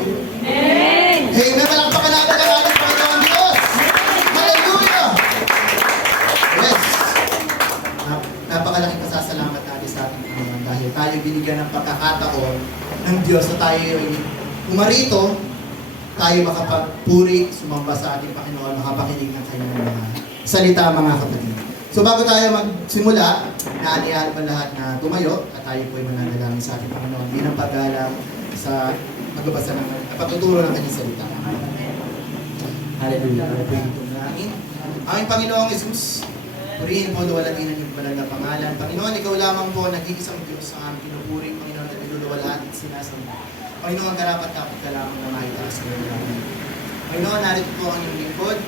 Amen! Amen! Palakpakan natin ang ating Panginoon Diyos! Hallelujah! Yes! Napakalaking pasasalamat natin sa ating Panginoon dahil tayo binigyan ng pagkakataon ng Diyos na tayo ay umarito, tayo makapagpuri, sumamba sa ating Panginoon, makapakinig ng kanyang mga salita, mga kapatid. So bago tayo magsimula, naalihan pa lahat na tumayo at tayo po ay mananalangin sa ating Panginoon bilang paggalang sa magbabasa ng pagtuturo ng kanyang salita. Hallelujah. Aming Panginoong Jesus, purihin po luwalhatinan ng banal na pangalan. Panginoon, ikaw lamang po nag-iisang Diyos ang aming pinupuri. Panginoon, at niluluwalhati at sinasamba. Panginoon, karapat-dapat ka lamang na makitaas sa mga namin. Panginoon, narito po ang iyong lingkod.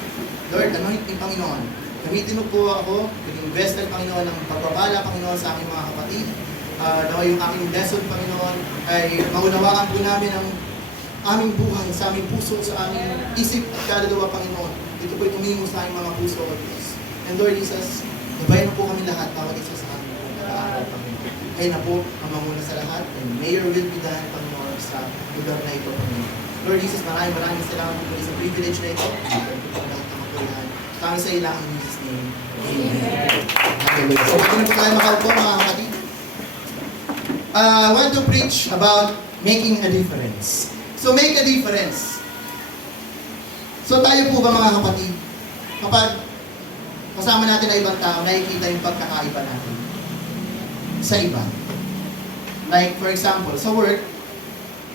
Lord, anoint ni Panginoon. Gamitin mo po ako, yung vessel, Panginoon, ng pagbabala, Panginoon, sa aking mga kapatid. Nawa yung aking lesson, Panginoon, ay maunawaan po namin ang aming buhay, sa aming puso, sa aming isip at kaluluwa, Panginoon. Ito po'y tumingin sa aming mga puso, O Diyos. And Lord Jesus, gabayan na po kami lahat, bawat isa sa aming pag-aaral, Panginoon. Kaya na po, ang mamuna sa lahat, and may your will be done, Panginoon, sa lugar na ito, Panginoon. Lord Jesus, maraming salamat po sa privilege na ito. Lahat ng mapurihan. Kami sa ilang in Jesus' name. Amen. Hallelujah. So, pwede na po tayo makaupo, mga kapatid. I want to preach about making a difference. So, make a difference. So, tayo po ba, mga kapatid, kapag kasama natin ang ibang tao, nakikita yung pagkakaiba natin sa iba. Like, for example, sa work,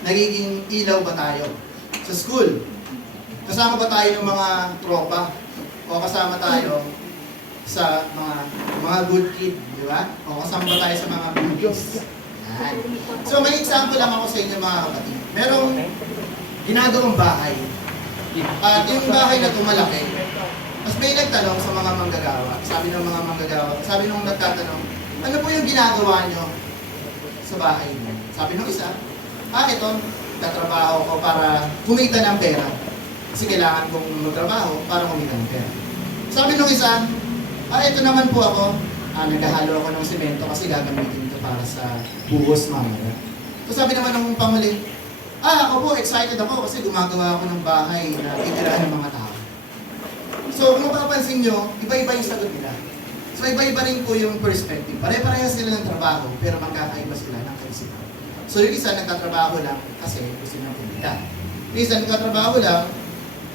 nagiging ilaw ba tayo? Sa school, kasama ba tayo ng mga tropa? O kasama tayo sa mga good kid, di ba? O kasama ba tayo sa mga bullies? Yan. So, may example lang ako sa inyo, mga kapatid. Merong ginagawang bahay. At yung bahay na tumalaki, mas may nagtanong sa mga manggagawa. Sabi ng mga manggagawa, sabi nung nagtatanong, ano po yung ginagawa nyo sa bahay niyo? Sabi nung isa, ito, tatrabaho ko para kumita ng pera. Kasi kailangan kong magtrabaho para kumita ng pera. Sabi nung isa, ito naman po ako, naghahalo ako ng semento kasi gagamitin ito para sa buhos mamaya. So sabi naman ng panghuli, ako po, excited ako kasi gumagawa ako ng bahay na titirahan ng mga tao. So kung mapapansin nyo, iba-iba yung sagot nila. So iba-iba rin po yung perspective. Pare-parehas sila ng trabaho, pero magkakaiba sila ng kaisipan. So yung isa nagtatrabaho lang kasi gusto niya kumita. Yung isa nagtatrabaho lang,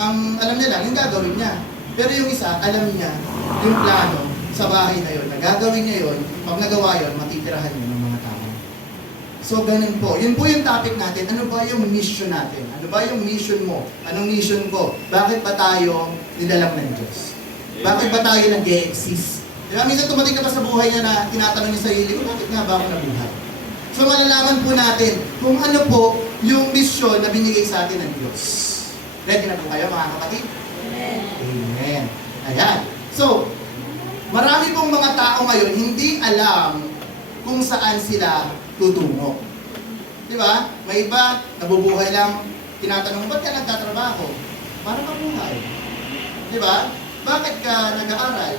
ang alam niya lang, yung gagawin niya. Pero yung isa, alam niya yung plano sa bahay na yun, na gagawin niya yun, pag nagawa yun, matitirahan niya ng mga tao. So ganun po. Yun po yung topic natin. Ano ba yung mission natin? Ano ba yung mission mo? Anong mission ko? Bakit ba tayo nilalang ng Diyos? Bakit ba tayo nag-e-exist? Diba? Minsan tumating ka pa sa buhay niya na tinatanong niya sa sarili ko, bakit nga ba ako nabuhay? So malalaman po natin kung ano po yung mission na binigay sa atin ng Diyos. Ready na po kayo, mga kapatid? Amen. Amen. Ayan. So, marami pong mga tao ngayon hindi alam kung saan sila tutungo. Di ba? May iba, nabubuhay lang, tinatanong, ba't ka nagtatrabaho? Para mabuhay. Di ba? Bakit ka nag-aaral?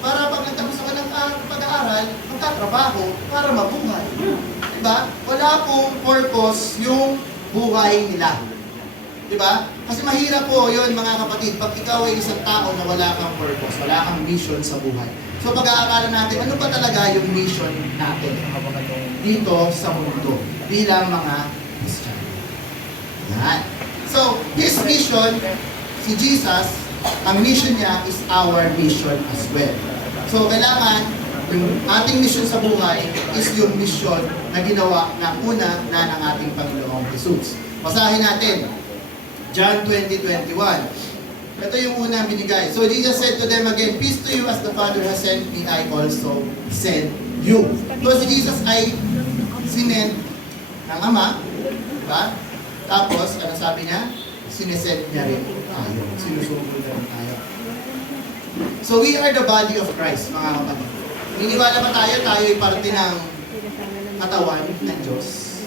Para pag nagtapos ka ng pag-aaral, magtatrabaho para mabuhay. Di ba? Wala pong purpose yung buhay nila. Diba? Kasi mahirap po yun, mga kapatid, pag ikaw ay isang tao na wala kang purpose, wala kang mission sa buhay. So pag-aaralan natin, ano ba talaga yung mission natin dito sa mundo bilang mga Kristiyano? Yan. So, his mission, si Jesus, ang mission niya is our mission as well. So kailangan, yung ating mission sa buhay is yung mission na ginawa ng una na ng ating Panginoong Jesus. Basahin natin. John 20:21. Ito yung unang binigay. So Jesus said to them again, peace to you as the Father has sent me, I also send you. So si Jesus ay sinend ng Ama. Diba? Tapos, ano sabi niya? Sinesend niya rin tayo. Sinusubo niya rin tayo. So we are the body of Christ, mga kapatid. Niniwala ba tayo? Tayo ay parte ng katawan ng Diyos.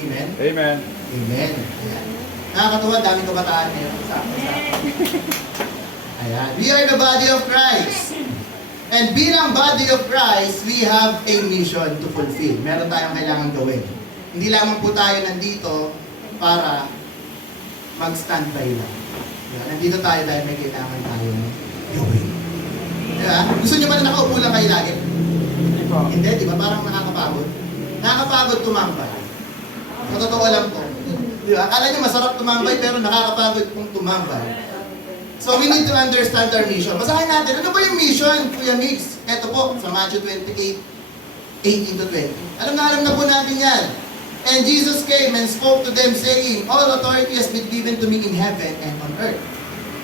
Amen? Amen. Amen. Ayan. Nakakatuwa, daming kabataan ngayon. Ayan. We are the body of Christ. And bilang body of Christ, we have a mission to fulfill. Meron tayong kailangan gawin. Hindi lamang po tayo nandito para mag-standby lang. Diba? Nandito tayo dahil may kailangan tayo gawin. Diba? Gusto niyo ba na nakaupo lang kayo lagi? Hindi, di ba? Parang nakakapagod. Nakakapagod tumambay. Sa totoo lang po. Di ba? Akala niyo masarap tumambay pero nakakapagod pong tumambay. So we need to understand our mission. Basahin natin, ano ba yung mission, Kuya Mix? Ito po, sa Matthew 28:18-20. Alam na po natin yan. And Jesus came and spoke to them saying, all authority has been given to me in heaven and on earth.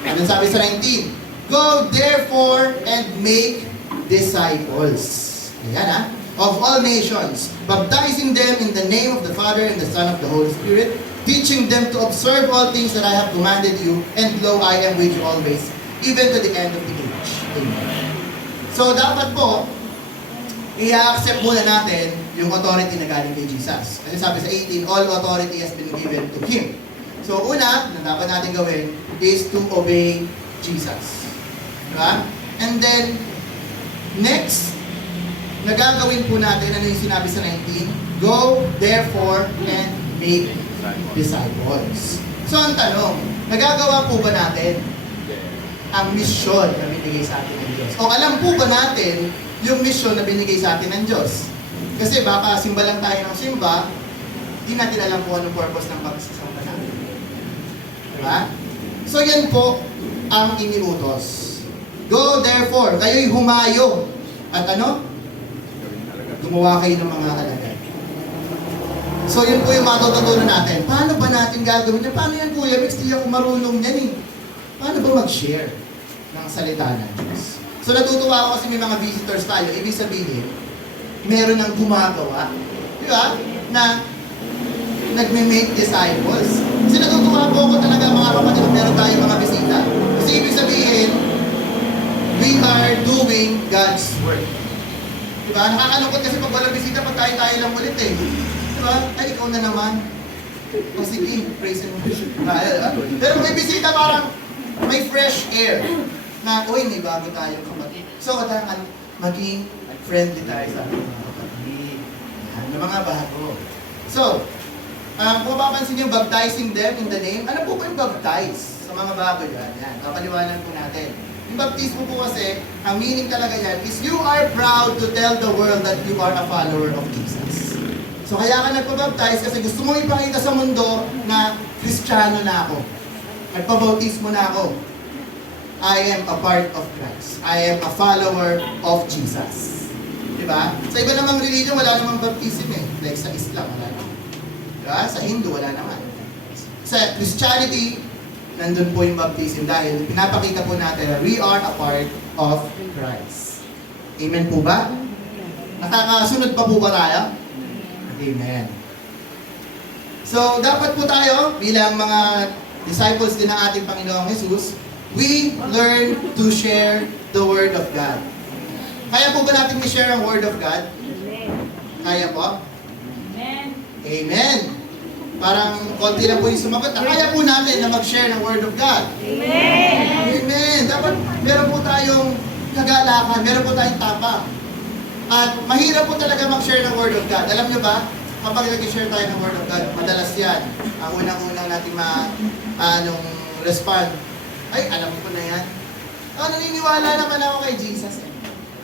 Ano sabi sa 19? Go therefore and make disciples. Ayan ha. Of all nations, baptizing them in the name of the Father and the Son of the Holy Spirit, teaching them to observe all things that I have commanded you, and lo, I am with you always, even to the end of the age. Amen. So dapat po, i-accept muna natin yung authority na galing kay Jesus. Kasi sabi sa 18, all authority has been given to Him. So una, na dapat natin gawin is to obey Jesus. Diba? And then, next, nagagawin po natin, ano yung sinabi sa 19? Go, therefore, and make disciples. So ang tanong, nagagawa po ba natin ang misyon na binigay sa atin ng Diyos? O alam po ba natin yung misyon na binigay sa atin ng Diyos? Kasi baka simba lang tayo ng simba, di natin alam kung anong purpose ng pagsasamba natin. Diba? So yan po ang iniutos. Go therefore, kayo'y humayo. At ano? Gumawa kayo ng mga alagad. So yun po yung matututunan natin. Paano ba natin gagawin yan? Paano yan, Kuya Mix? Di ako marunong yan eh. Paano ba mag-share ng salita ng Diyos? So natutuwa ako kasi may mga visitors tayo. Ibig sabihin, meron ng gumagawa. Di ba? Na nagme-make disciples. Kasi natutuwa po ako talaga mga kapatid, meron tayong mga bisita. Kasi ibig sabihin, we are doing God's work. Di ba? Nakakalungkot kasi pag walang bisita, pag tayo lang ulit eh. Di ba? Ay, ikaw na naman. O sige, praise and worship. Pero may bisita parang may fresh air. Na, uy, may bago tayong kapatid. So, kailangan maging friendly tayo sa ating mga kapatid. Yan, na mga bago. So, kung mapapansin niyo, baptizing them in the name, ano po ba yung baptize? Sa mga bago yan, yan, kapaliwanan po natin. Yung baptismo po kasi, ang meaning talaga yan is you are proud to tell the world that you are a follower of Jesus. So kaya ka nagpabaptize kasi gusto mo ipakita sa mundo na Kristiyano na ako. Nagpabautismo na ako. I am a part of Christ. I am a follower of Jesus. Diba? Sa iba namang religion, wala namang baptism eh. Like sa Islam, wala naman. Diba? Sa Hindu, wala naman. Sa Christianity, nandun po yung baptism dahil pinapakita po natin na we are a part of Christ. Amen po ba? Nakakasunod pa po ba tayo? Amen. So, dapat po tayo, bilang mga disciples din ng ating Panginoong Jesus, we learn to share the Word of God. Kaya po ba natin i-share ang Word of God? Kaya po? Amen. Amen. Parang konti lang po yung sumagot. Kaya po natin na mag-share ng Word of God. Amen. Amen. Dapat meron po tayong kagalakan, meron po tayong tapang. At mahirap po talaga mag-share ng Word of God. Alam nyo ba, kapag nag-share tayo ng Word of God, madalas yan, ang unang-unang natin respond, ay, alam ko na yan. Naniniwala naman ako kay Jesus.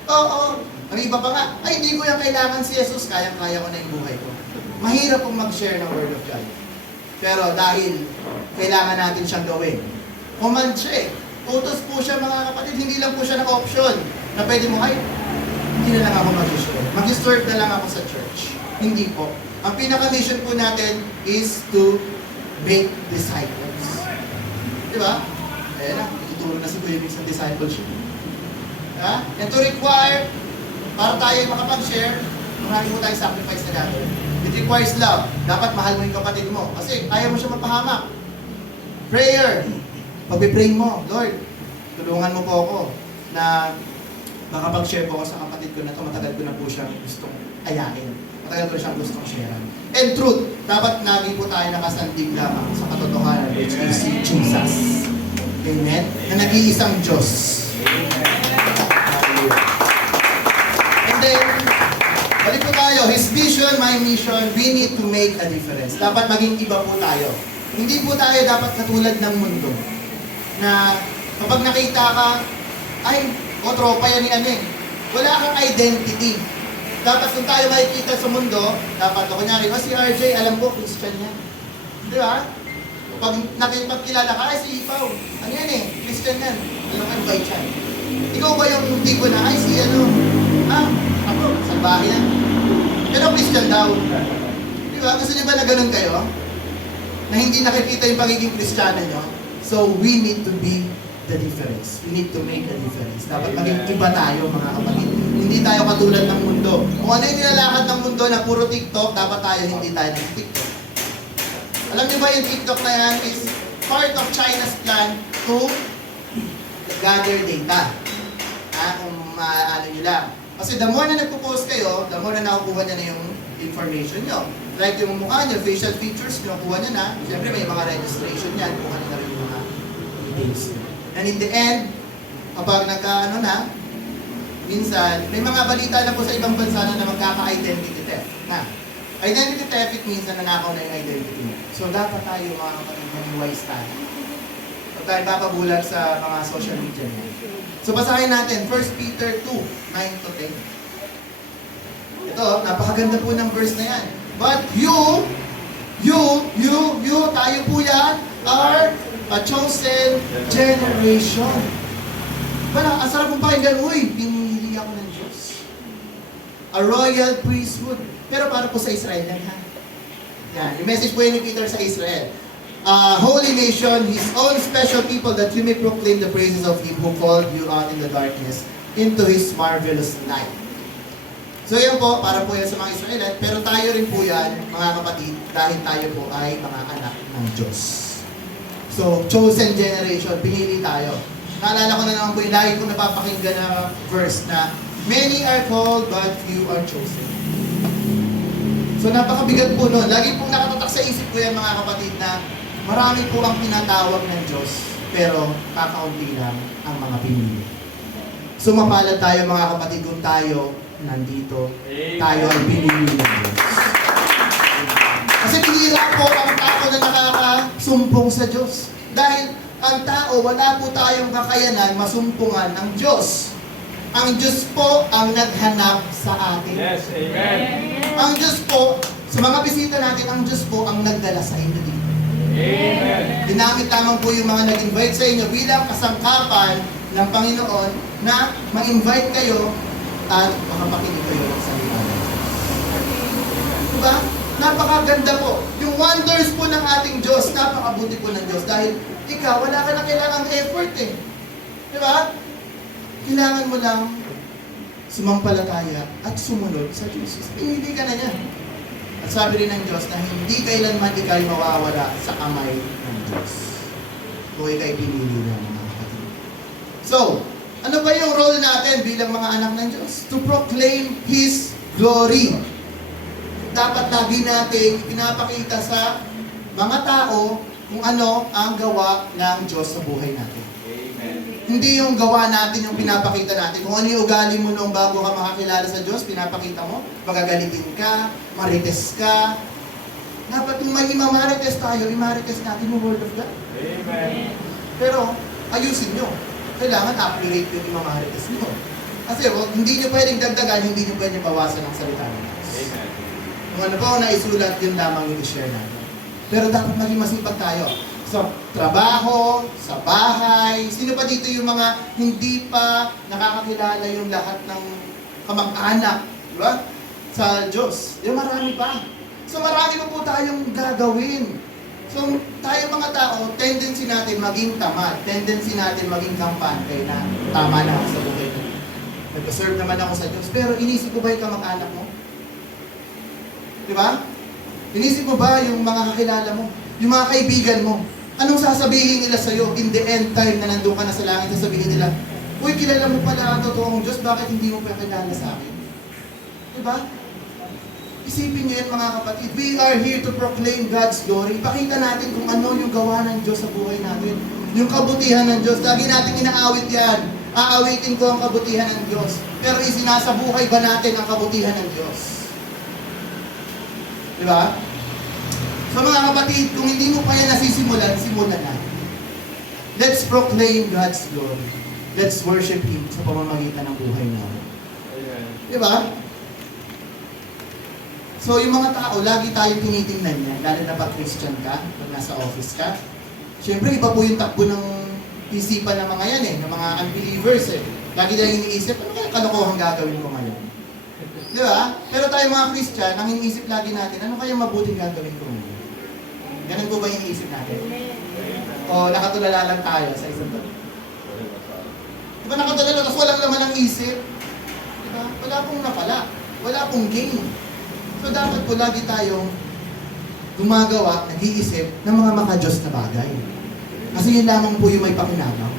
Oo. Ang iba pa nga, ay, hindi ko yan kailangan si Jesus, kayang-kaya ko na yung buhay ko. Mahirap pong mag-share ng Word of God. Pero dahil kailangan natin siyang gawin, command siya eh. Utos po siya mga kapatid, hindi lang po siya option na pwede mo, ay, hindi na lang ako mag-share. Mag-serve na lang ako sa church. Hindi po. Ang pinaka-mission po natin is to make disciples. Di ba? Ayan na, ituturo na si Kuya Mix sa discipleship. Diba? And to require, para tayo makapag-share, marami po tayong sacrifice na gagawin. It requires love. Dapat mahal mo yung kapatid mo. Kasi ayaw mo siya mapahamak. Prayer. Pag-pray mo, Lord, tulungan mo po ako na makapag-share po ako sa kapatid ko na ito. Matagal ko na po siyang gustong ayain. Matagal ko na siyang gustong sharean. And truth, dapat lagi po tayo nakasandig lamang sa katotohanan, which is si Jesus. Amen? Na nag-iisang Diyos. And then, balik po tayo. His vision, my mission, we need to make a difference. Dapat maging iba po tayo. Hindi po tayo dapat katulad ng mundo na kapag nakita ka, ay, tropa yan ni ano eh. Wala kang identity. Dapat kung tayo makikita sa mundo, dapat ako kunyari, si RJ, alam ko, Christian yan. Di ba? Pag nakipagkilala ka, ay si Ipaw, ano yan eh, Christian yan. Alam ka, invite siya. Ikaw ba yung tipo na, ay si ano, ako, salbahe yan. Pero Christian daw. Di ba? Gusto niyo ba na ganun kayo? Na hindi nakikita yung pagiging Kristiyano nyo? So, we need to be the difference. We need to make a difference. Dapat maging iba tayo, mga kapatid. Hindi tayo katulad ng mundo. Kung ano yung nilalakad ng mundo na puro TikTok, dapat tayo hindi tayo ng TikTok. Alam niyo ba yung TikTok na yan is part of China's plan to gather data. Kung ano nyo lang. Kasi the more na nagpo-post kayo, the more na nakukuha niya na yung information nyo. Like yung mukha nyo, facial features nyo, kuha niya na. Siyempre may mga registration yan, kuha niya na rin yung mga details. And in the end, kapag nagka-ano na, minsan, may mga balita na po sa ibang bansa na magkaka-identity theft. Identity theft, it means na nanakaw na yung identity mo. So dapat tayo mga kapatid, maging wise tayo. Pag tayo papabulag sa mga social media mo. So basahin natin, 1 Peter 2, 9 to 10. Ito, napakaganda po ng verse na yan. But you, tayo po yan, are a chosen generation. Ang sarap mong pakinggan, uy, pinili ako ng Diyos. A royal priesthood. Pero para po sa Israel yan, ha? Yan, yung message po yun ni Peter sa Israel. Holy nation, His own special people, that you may proclaim the praises of Him who called you out in the darkness into His marvelous light. So yan po, para po yan sa mga Israelite, pero tayo rin po yan, mga kapatid, dahil tayo po ay mga anak ng Diyos. So, chosen generation, pinili tayo. Naalala ko na naman po yung lagi kong napapakinggan na verse na, many are called, but few are chosen. So napakabigat po nun. Lagi pong nakatatak sa isip ko yan mga kapatid na marami po ang tinatawag ng Diyos, pero kakaunti lang ang mga pinili. So mapalad tayo mga kapatid kung tayo nandito, tayo ang pinili ng Diyos. Kasi bihira po ang tao na nakakasumpong sa Diyos. Dahil ang tao, wala po tayong kakayanan masumpungan ng Diyos. Ang Diyos po ang naghanap sa atin. Yes, amen. Ang Diyos po, sa mga bisita natin, ang Diyos po ang nagdala sa inyo dito. Amen. Ginamit lamang po yung mga nag-invite sa inyo bilang kasangkapan ng Panginoon na ma-invite kayo at makapakinig kayo sa salita ng Diyos. Diba? Napakaganda po. Yung wonders po ng ating Diyos, napakabuti po ng Diyos. Dahil ikaw, wala ka na kailangang effort eh. Diba? Kailangan mo lang sumampalataya at sumunod sa Diyos. Pinili ka na niya. At sabi rin ng Diyos na hindi kailanman ikay mawawala sa kamay ng Diyos. Kung ikay pinili na mga kapatid. So, ano ba yung role natin bilang mga anak ng Diyos? To proclaim His glory. Dapat lagi natin pinapakita sa mga tao kung ano ang gawa ng Diyos sa buhay natin. Hindi yung gawa natin yung pinapakita natin. Kung ano yung ugali mo nung bago ka makakilala sa Diyos, pinapakita mo, magagalitin ka, marites ka. Dapat kung may imamarites tayo, imarites natin yung Word of God. Amen. Pero, ayusin nyo. Kailangan accurate yung imamarites nyo. Kasi hindi nyo pwedeng dagdagan, hindi nyo pwedeng bawasan ang salita ng Diyos. Amen. Kung ano po naisulat, yun lamang yung i-share natin. Pero dapat maging masipag tayo. Sa trabaho, sa bahay, sino pa dito yung mga hindi pa nakakakilala yung lahat ng kamag-anak, di ba? Sa Diyos. Yung marami pa. So marami pa po tayong gagawin. So tayo mga tao, tendency natin maging tamad, tendency natin maging kampante na tama na ako sa buhay ko. Nag-serve naman ako sa Diyos, pero inisip ko ba yung kamag-anak mo? Di ba? Inisip mo ba yung mga kakilala mo? Yung mga kaibigan mo? Anong sasabihin nila sa'yo in the end time na nandun ka na sa langit? Sasabihin nila, uy, kilala mo pala ang totoong Diyos, bakit hindi mo pa kilala sa akin? Diba? Isipin niyo yan mga kapatid. We are here to proclaim God's glory. Pakita natin kung ano yung gawa ng Diyos sa buhay natin. Yung kabutihan ng Diyos. Lagi natin inaawit yan. Aawitin ko ang kabutihan ng Diyos. Pero isinasabuhay ba natin ang kabutihan ng Diyos? Diba? So mga kapatid, kung hindi mo pa yan nasisimulan, simulan na. Let's proclaim God's glory. Let's worship Him sa pamamagitan ng buhay natin. Amen. Di ba? So yung mga tao, lagi tayong tinitingnan yan, lalo na pag Christian ka, pag nasa office ka. Siyempre, iba po yung takbo ng isipan ng mga yan ng mga unbelievers Lagi na iniisip, ano kaya kalokohan gagawin mo ngayon? Di ba? Pero tayo mga Christian, ang iniisip lagi natin, ano kaya mabuting gagawin ko ngayon? Ganun po ba yung iniisip natin? O nakatulala lang tayo sa isang tabi? Di ba nakatulala, tapos walang laman ang isip? Di ba? Wala pong napala. Wala pong gain. So dapat po lagi tayong gumagawa, nag-iisip ng mga maka-Diyos na bagay. Kasi yun lamang po yung may pakinabang.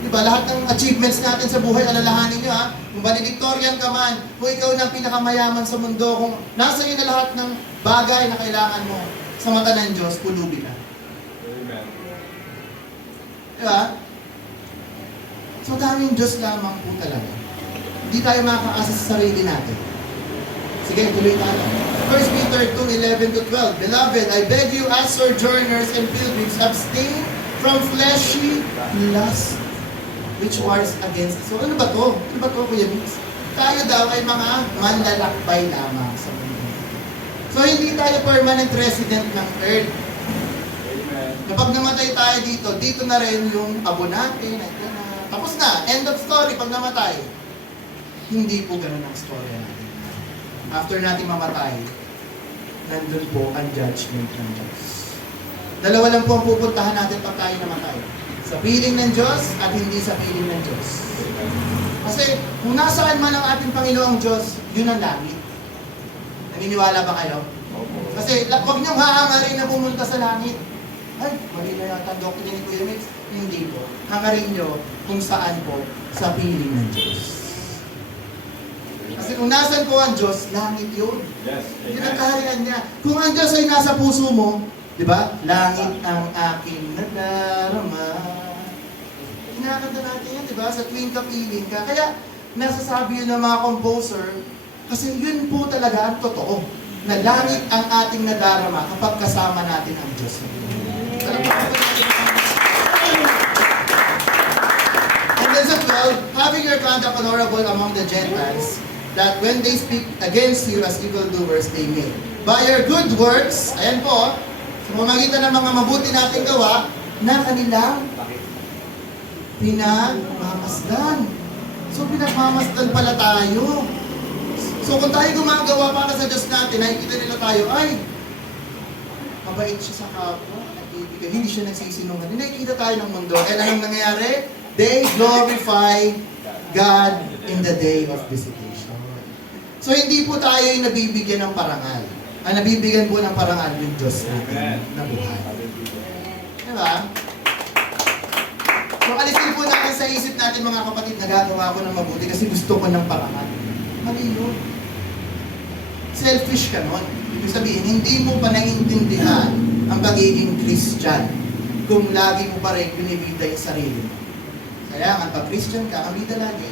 Diba, lahat ng achievements natin sa buhay, alalahanin nyo kung valedictorian ka man, kung ikaw na pinakamayaman sa mundo, kung nasa iyo na lahat ng bagay na kailangan mo sa mata ng Diyos, pulubi na. Amen. Diba? So daming Diyos lamang po talaga. Hindi tayo makakaasa sa sarili natin. Sige, tuloy tayo. 1 Peter 2:11-12. Beloved, I beg you as sojourners and pilgrims, abstain from fleshy lust, which wars against. So ano ba to? Ano ba to, Kuya Mix? Tayo daw ay mga manlalakbay lamang sa mundo. So hindi tayo permanent resident ng earth. Amen. Kapag namatay tayo dito, dito na rin yung abo natin. Tapos na, end of story pag namatay. Hindi po ganun ang story natin. After natin mamatay, nandun po ang judgment ng Diyos. Dalawa lang po ang pupuntahan natin pag tayo namatay. Sa piling ng Diyos at hindi sa piling ng Diyos. Kasi kung nasaan man ang ating Panginoong Diyos, yun ang langit. Naniniwala ba kayo? Kasi huwag niyong hahangarin na pumunta sa langit. Ay, mali na yata ang doctrine ni Kuya Mix. Hindi po. Hangarin niyo kung saan po sa piling ng Diyos. Kasi kung nasan po ang Diyos, langit yun. Yes. Yun Amen. ang kaharian niya. Kung ang Diyos ay nasa puso mo, di ba? Langit ang aking nadarama. Kinakanta natin yan, di ba? Sa tuwing kapiling ka. Kaya, nasasabi yun ng mga composer, kasi yun po talaga ang totoo. Na langit ang ating nadarama kapag kasama natin ang Diyos. And then sa 12, having your conduct honorable among the Gentiles, that when they speak against you as evildoers, they may. By your good works, ayan po, sa pamamagitan ng mga mabuti nating gawa, na kanilang pinagmamasdan. So pinagmamasdan pala tayo. So kung tayo gumagawa para sa Diyos natin, nakikita nila tayo, ay, mabait siya sa kapwa, nagbibigay, hindi siya nagsisinungaling. Nakikita tayo ng mundo. Kaya anong nangyayari? They glorify God in the day of visitation. So hindi po tayo yung nabibigyan ng parangal. Ang nabibigyan po ng parangal yung Diyos natin na buhay. Diba? So alisin po natin sa isip natin mga kapatid, nagagawa ko ng mabuti kasi gusto ko ng parangal. Mali yun. Selfish ka nun. Ibig sabihin, hindi mo pa naiintindihan ang pagiging Christian kung lagi mo pa rin binibida yung sarili mo. Kaya nga, pag Christian ka, ang bida lagi.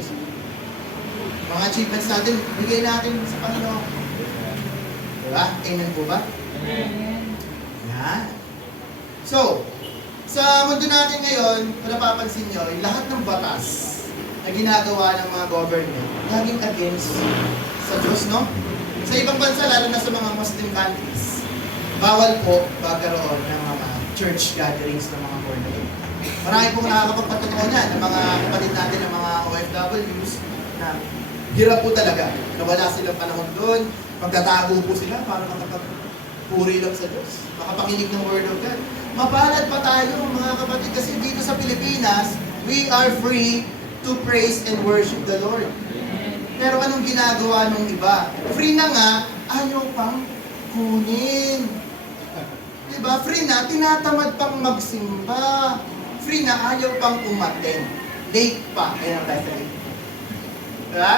Mga achievements natin, bigay natin sa Panginoon. Diba? Amen po ba? Amen. Yan. So, sa mundo natin ngayon, kung napapansin nyo, lahat ng batas na ginagawa ng mga government, laging against sa Diyos, no? Sa ibang bansa, lalo na sa mga Muslim countries, bawal po magkaroon ng mga church gatherings ng mga born again. Marami pong nakakapagpatotoo niyan ng mga kapatid natin, ng mga OFWs, na hirap po talaga. Nawala silang panahon doon, magtatago po sila para makapagpuri lang sa Diyos, makapakinig ng Word of God. Mapalad pa tayo mga kapatid kasi dito sa Pilipinas, we are free to praise and worship the Lord. Pero anong ginagawa ng iba? Free na nga, ayaw pang kunin. Diba? Free na, tinatamad pang magsimba. Free na, ayaw pang umattend. Late pa. Ayan ang tayo sa late. Diba?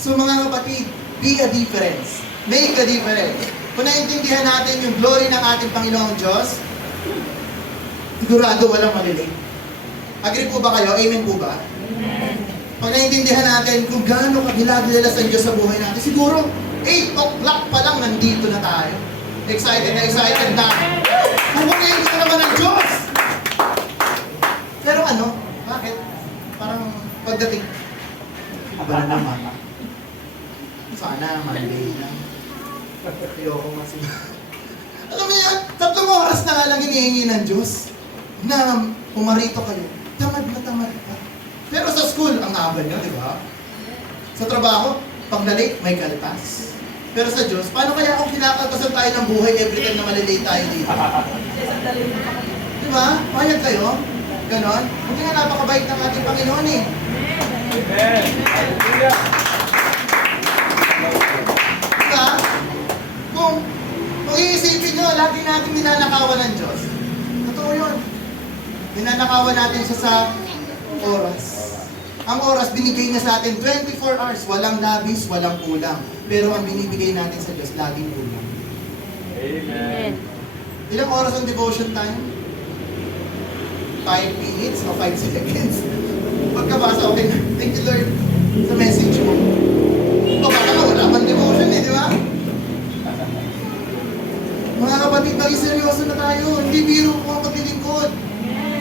So mga kapatid, be a difference. Make a difference. Kung naiintindihan natin yung glory ng ating Panginoong Diyos, sigurado walang malilate. Agree po ba kayo? Amen po ba? Amen. Pag naiintindihan natin kung gaano kagilag-gilas ang Diyos sa buhay natin, siguro 8 o'clock pa lang nandito na tayo. Excited na. Pupurihin ka naman ng Diyos! Pero ano, bakit? Parang pagdating, iba na naman. Sana, Monday lang. Ayoko kasi. Alam mo yan, 3 oras na nga lang hinihingi ng Diyos na pumarito kayo. Tamad na tamad ka. Pero sa school, ang haba nyo, di ba? Sa trabaho, pag na-late, may kaltas. Pero sa Diyos, paano kaya kung kinakaltasan tayo ng buhay every time na malilate tayo dito? Di ba? Payag kayo? Ganon? Hindi nga napakabait ng ating Panginoon eh. Amen. Hallelujah. Diba? Kung iisipin nyo, lagi natin ninanakawan ng Diyos. Totoo yun. Ninanakawan natin siya sa oras. Ang oras binigay niya sa atin 24 hours. Walang labis, walang kulang. Pero ang binibigay natin sa Diyos, laging kulang. Amen. Ilang oras ang devotion time? 5 minutes o 5 seconds? Pagkabasa, okay na. Thank you, Lord, sa message mo. O baka na, wala pang devotion eh, di ba? Mga kapatid, maging seryoso na tayo. Hindi biro po ang paglilingkod.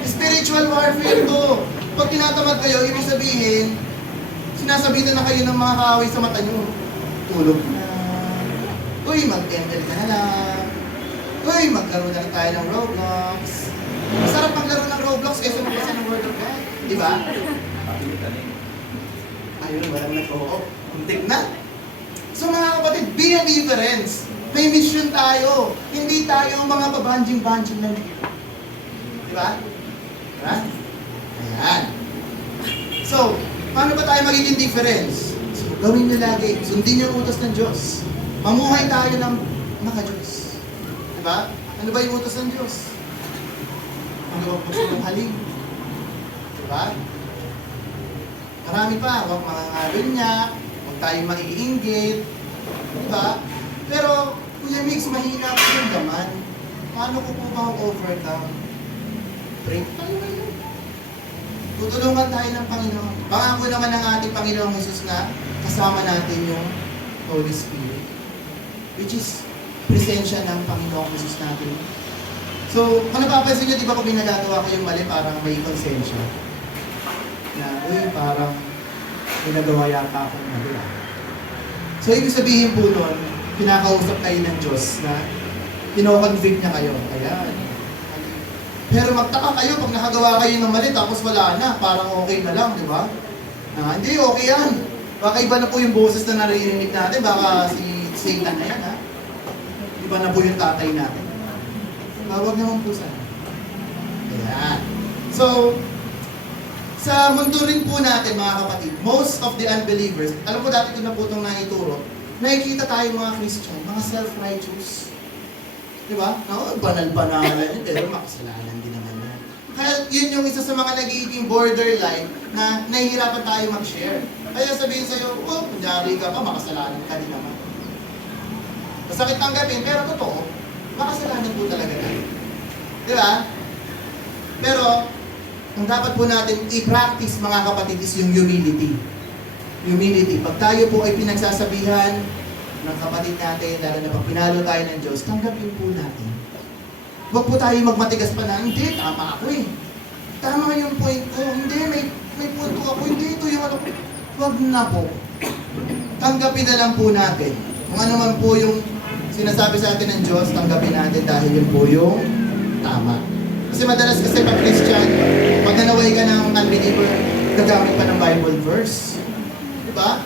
Spiritual warfare to. Pag tinatamad kayo, ibig sabihin, sinasabitan na kayo ng mga kaaway sa mata nyo. Tulog na. Uy, mag-ML ka na lang. Uy, maglaro na lang tayo ng Roblox. Masarap maglaro ng Roblox kaysa magbasa ng Word of God. Di ba? Ayun, walang nag-oo. Kuntik na. So mga kapatid, be a difference. May mission tayo. Hindi tayo mga pabanjing-banjing lang. Di ba? Diba? Ayan. So, paano ba tayo magiging difference? So, gawin nyo lagi. Sundin yung utos ng Diyos. Mamuhay tayo ng naka-Diyos. Diba? Ano ba yung utos ng Diyos? Huwag po siya ng haling. Diba? Marami pa. Huwag mangangalon niya. Huwag tayong maiinggit. Diba? Pero, Kuya Mix, mahina ko yung daman. Paano ko po ba overcome? Pray tayo ngayon. Tutulungan tayo ng Panginoon. Pangako naman ng ating Panginoong Jesus na kasama natin yung Holy Spirit. Which is presensya ng Panginoong Jesus natin. So, kung napapansin nyo, di ba kung may nagagawa kayong mali, parang may konsensya. Na, uy, parang may nagawa yata akong mali. So, ibig sabihin po nun, kinakausap kayo ng Diyos na kino-convict niya kayo. Ayan. Pero magtaka kayo pag nakagawa kayo ng mali tapos wala na, parang okay na lang, di ba? Hindi, okay yan. Baka iba na po yung boses na naririnig natin, baka si Satan na yan, ha? Iba na po yung tatay natin. Huwag naman po sana. Ayan. So, sa mundo rin po natin, mga kapatid, most of the unbelievers, alam ko dati ko na po itong nakituro, nakikita tayo mga Christian, mga self-righteous. Di ba? Banal-banalan, pero makasalanan din naman yan. Kaya yun yung isa sa mga nagiging borderline na nahihirapan tayo mag-share. Kaya sabihin sa'yo, oh, kunyari ka pa, makasalanan ka din naman. Masakit tanggapin, pero totoo, makasalanan po talaga tayo. Di ba? Pero, ang dapat po natin i-practice, mga kapatid, is yung humility. Humility. Pag tayo po ay pinagsasabihan ng kapatid natin, lalo na pag pinalo tayo ng Diyos, tanggapin po natin. Huwag po tayo magmatigas pa na, hindi, tama ako eh. Tama yung point ko. Hindi, may punto ako. Hindi, ito yung ano ko. Huwag na po. Tanggapin na lang po natin. Kung ano man po yung sinasabi sa atin ng Diyos, tanggapin natin dahil yun po yung tama. Kasi madalas kasi pag Christian, pag nanaway ka ng unbeliever, gagamit pa ng Bible verse. Diba?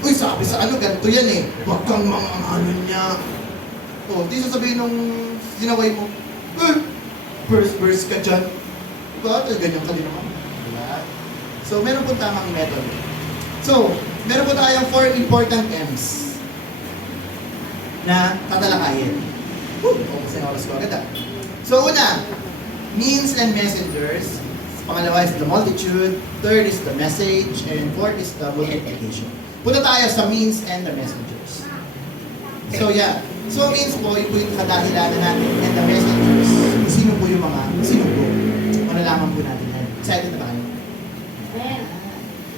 Uy, sabi sa ano, ganito yan eh. Huwag kang mga ano niya. O, di sasabihin nung sinaway mo, verse ka dyan. Diba? Tapos ganyan ka din naman. Diba? So, meron po tamang method. So, meron po tayong 4 important M's na tatalakayin. Kasi oras ko agad ah. So, una, means and messengers. Pangalawa is the multitude. Third is the message. And fourth is the multiplication. Punta tayo sa means and the messengers. So yeah. So means po, yun po yung kadahilanan natin. And the messengers, sino po yung mga sinugo? Malalaman po natin yan. Excited na ba kayo?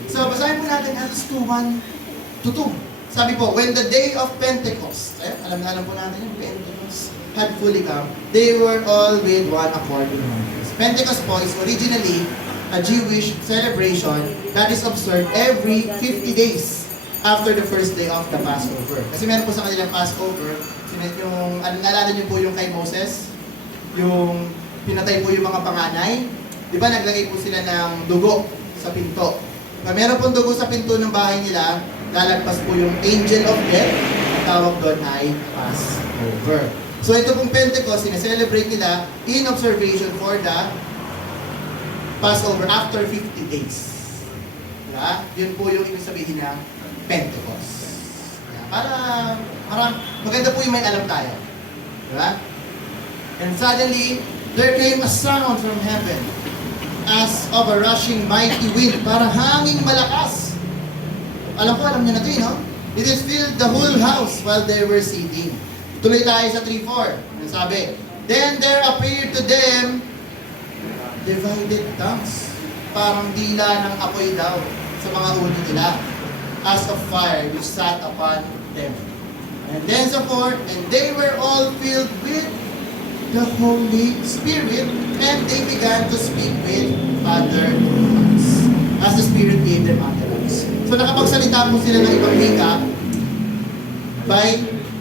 So basahin po natin Acts 2:1-2. Sabi po, when the day of Pentecost, alam po natin yung Pentecost. had fully come, they were all with one accord in one place. Pentecost po is originally a Jewish celebration that is observed every 50 days after the first day of the Passover. Kasi meron po sa kanilang Passover, yung, naalala niyo po yung kay Moses, yung pinatay po yung mga panganay, di ba naglagay po sila ng dugo sa pinto. Pag meron pong dugo sa pinto ng bahay nila, lalagpas po yung angel of death, ang tawag doon ay Passover. So ito pong Pentecost, sineselebrate nila in observation for the Passover after 50 days. Diba? Yun po yung ibig sabihin ng Pentecost. Diba? Para maganda po yung may alam tayo. Diba? And suddenly, there came a sound from heaven as of a rushing mighty wind. Parang hanging malakas. Alam niyo na ito, no? It has filled the whole house while they were sitting. Tuloy tayo sa 3:4. Ano sabi? Then there appeared to them divided tongues. Parang dila ng apoy daw sa mga ulo nila. As of fire which sat upon them. And then so forth, and they were all filled with the Holy Spirit, and they began to speak with other tongues, as the Spirit gave them utterance. So nakapagsalita po sila ng ibang wika by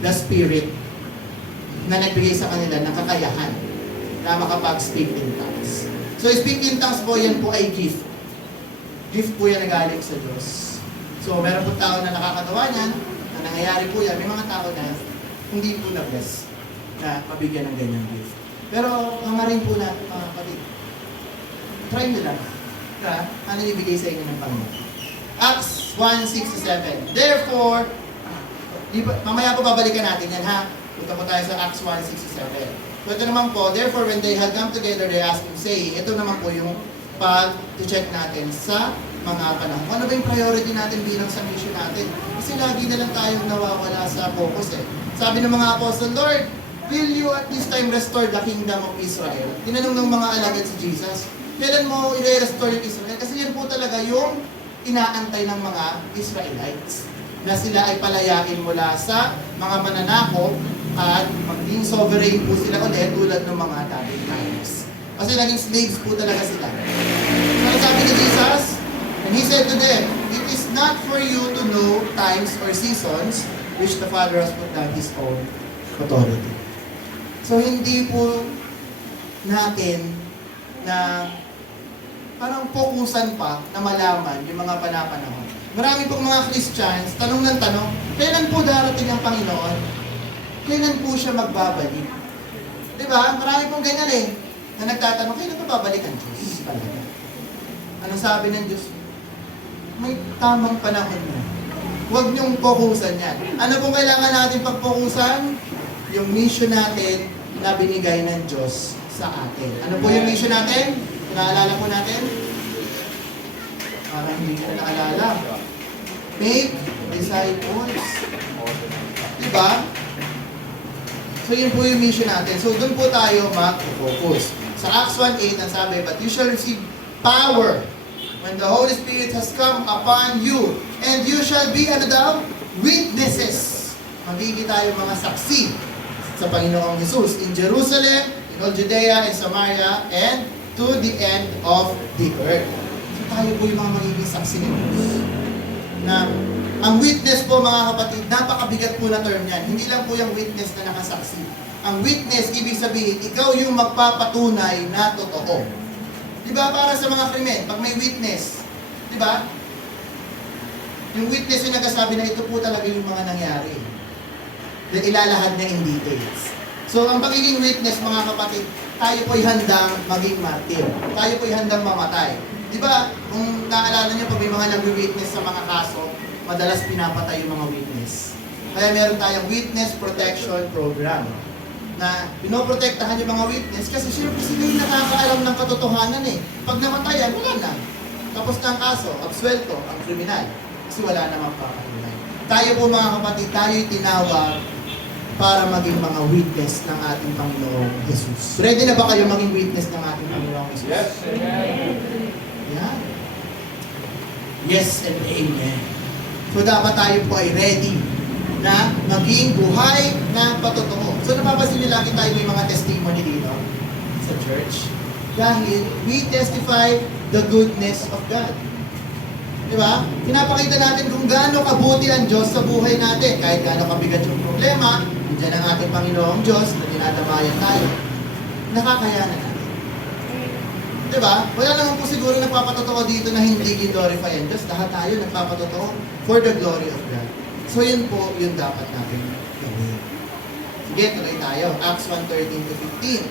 the Spirit na nagbigay sa kanila ng kakayahan na makapag-speak in tongues. So speak in tongues po, yan po ay gift. Gift po yan na galing sa Diyos. So meron po tao na nakakatawa niyan, na nangyayari po yan. May mga tao na hindi po na-bless na mabigyan ng ganyang gift. Pero hangarin po natin mga kapatid. Try nyo lang. Ano ibigay sa inyo ng Panginoon? Acts 1:6-7. Therefore, mamaya po babalikan natin yan ha. Punta po tayo sa Acts 1:6-7. So ito naman po, therefore when they had come together, they asked him, saying, ito naman po yung pag-check natin sa mga panahon. Ano ba yung priority natin bilang sa mission natin? Kasi lagi na lang tayong nawawala sa focus eh. Sabi ng mga apostol, Lord, will you at this time restore the kingdom of Israel? Tinanong ng mga alagad si Jesus, kailan mo i-restore yung Israel? Kasi yan po talaga yung inaantay ng mga Israelites. Na sila ay palayain mula sa mga mananakop at maging sovereign po sila ulit tulad ng mga dating times. Kasi naging slaves po talaga sila. Ano sabi ni Jesus? And He said to them, it is not for you to know times or seasons which the Father has put down His own authority. So hindi po natin na parang fokusan pa na malaman yung mga panapanahon. Marami pong mga Christians, tanong ng tanong, kailan po darating ang Panginoon? Kailan po siya magbabalik? Diba? Marami pong ganyan eh, na nagtatanong, kailan pa babalik ang Diyos? Ano sabi ng Diyos? May tamang panahon na. Huwag niyong fokusan yan. Ano pong kailangan natin pagfokusan? Yung mission natin na binigay ng Diyos sa atin. Ano po yung mission natin? Naalala po natin? Parang hindi ko na naalala. Make disciples. Diba? So yun po yung mission natin. So doon po tayo mag-focus. Sa Acts 1:8 ang sabi, but you shall receive power when the Holy Spirit has come upon you, and you shall be, ano daw? Witnesses. Magiging tayo mga saksi sa Panginoong Jesus in Jerusalem, in all Judea and Samaria, and to the end of the earth. So tayo po yung mga magiging saksi ni Jesus. Na ang witness po mga kapatid, napakabigat po na term yan. Hindi lang po yung witness na nakasaksi. Ang witness, ibig sabihin, ikaw yung magpapatunay na totoo. Diba para sa mga krimen, pag may witness, diba? Yung witness yung nagsasabi na ito po talaga yung mga nangyari. Then ilalahad na in details. So ang pagiging witness mga kapatid, tayo po'y handang maging martir. Tayo po'y handang mamatay. Diba, kung naalala nyo, pag may mga nag-witness sa mga kaso, madalas pinapatay yung mga witness. Kaya meron tayong witness protection program na pinoprotektahan yung mga witness kasi syempre sila yung nakakaalam ng katotohanan eh. Pag namatayan, wala na. Tapos na ang kaso, absuelto ang kriminal. Kasi wala namang papatuloy. Tayo po mga kapatid, tayo'y tinawag para maging mga witness ng ating Panginoong Jesus. Ready na ba kayo maging witness ng ating Panginoong Jesus? Yes. Yeah. Yes and amen. So dapat tayo po ay ready na maging buhay na patotoo. So napapansin niyo lagi tayo may mga testimony dito sa church. Dahil we testify the goodness of God. Di ba? Pinapakita natin kung gaano kabuti ang Diyos sa buhay natin. Kahit gaano kabigat yung problema, nandiyan ang ating Panginoong Diyos na dinadamayan tayo. Nakakayanan natin. Di ba? Wala naman po siguro nagpapatotoo dito na hindi glorify ang Diyos. Lahat tayo nagpapatotoo for the glory of God. So yun po yung dapat natin gawin. Sige, tuloy tayo. Acts 1:13-15.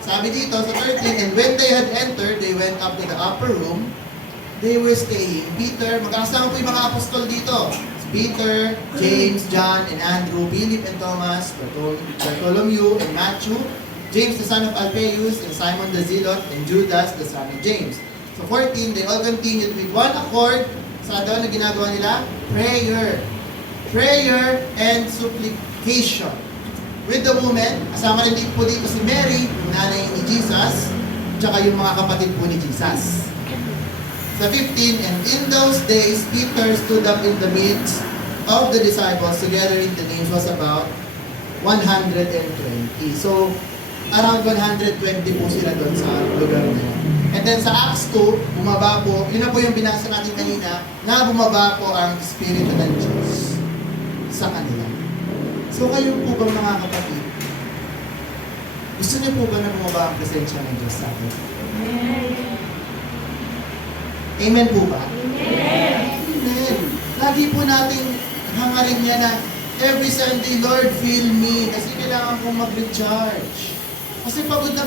Sabi dito sa 13, and when they had entered, they went up to the upper room. They were staying. Peter, magkakasama po yung mga apostol dito. Peter, James, John, and Andrew, Philip and Thomas, Bartholomew and Matthew, James the son of Alphaeus, and Simon the Zealot, and Judas the son of James. So 14, they all continued with one accord. Sa doon na ginagawa nila? Prayer. Prayer and supplication. With the woman, kasama rin po dito si Mary, yung nanay ni Jesus, tsaka yung mga kapatid po ni Jesus. Sa 15, and in those days, Peter stood up in the midst of the disciples, together in the names was about 120. So, around 120 po sila doon sa lugar na yun. And then sa Acts 2, bumaba po, yun na po yung binasa natin kanina, na bumaba po ang Espiritu ng Diyos sa kanila. So kayo po ba mga kapatid, gusto niyo po ba na bumaba ang presensya ng Diyos sa atin? Amen po ba? Amen. Lagi po natin hangarin niya na every Sunday, Lord, fill me. Kasi kailangan kong mag-recharge. Kasi pagod na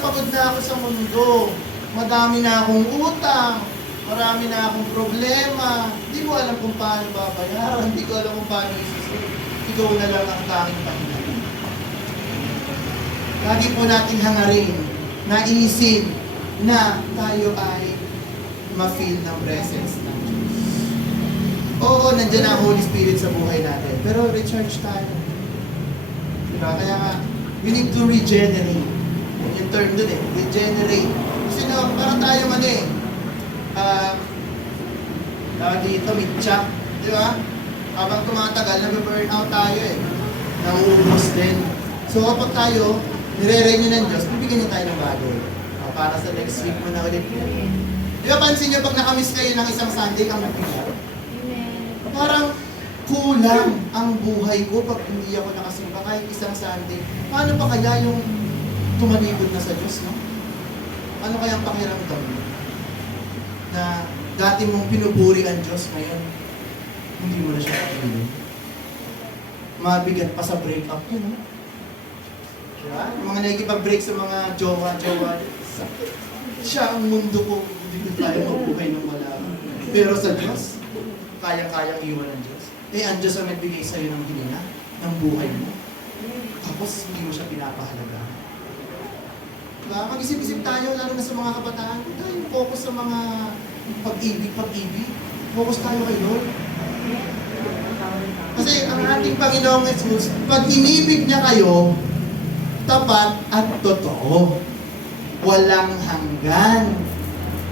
ako sa mundo. Madami na akong utang. Marami na akong problema. Hindi ko alam kung paano babayaran. Hindi ko alam kung paano isusunod. Ikaw na lang ang tanging Panginoon. Lagi po natin hangarin, naisin na tayo ay ma-feel ng presence ng Diyos. Oo, nandiyan ang Holy Spirit sa buhay natin. Pero recharge tayo. Diba? Kaya nga, we need to regenerate. Yung term dun regenerate. Kasi na, parang tayo tawag dito, mitya. Diba? Habang tumatagal, nag-burn out tayo Nauubos din. So kapag tayo, nire-renew ng Diyos, bibigyan niya tayo ng bago. Para sa next week mo na ulit. Di ba pansin niyo pag nakamiss kayo ng isang Sunday, ang napigat? Parang kulang ang buhay ko pag hindi ako nakasimba kahit isang Sunday. Paano pa kaya yung tumalibod na sa Diyos, no? Ano kaya ang pakiramdam mo? Na dati mong pinupuri ang Diyos, ngayon, hindi mo na siya kapilin. Mabigat pa sa breakup yun, no? Diba? Yung mga nakikipag-break sa mga jowa, siya ang mundo ko, hindi ko tayo mabuhay ng wala. Pero sa Diyos, kaya-kayang iwan ng Diyos. Ang Diyos ang nagbigay sa'yo ng hininga, ng buhay mo. Tapos hindi mo siya pinapahalaga. Diba? Mag-isip-isip tayo, lalo na sa mga kabataan, tayo focus sa mga pag-ibig. Focus tayo kay Lord. Kasi ang ating Panginoong Jesus, pag inibig niya kayo, tapat at totoo. Walang hanggan.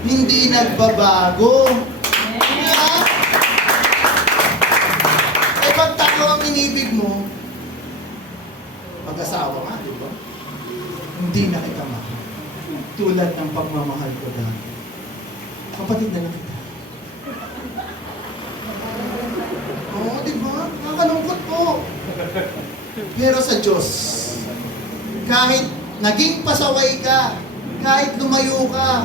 Hindi nagbabago. Diba? Pag tao ang inibig mo, mag-asawa nga, di ba? Hindi na kita mahal. Tulad ng pagmamahal ko dahil. Kapatid na lang kita. Oo, di ba? Nakakalungkot po. Pero sa Diyos, kahit naging pasaway ka, kahit lumayo ka,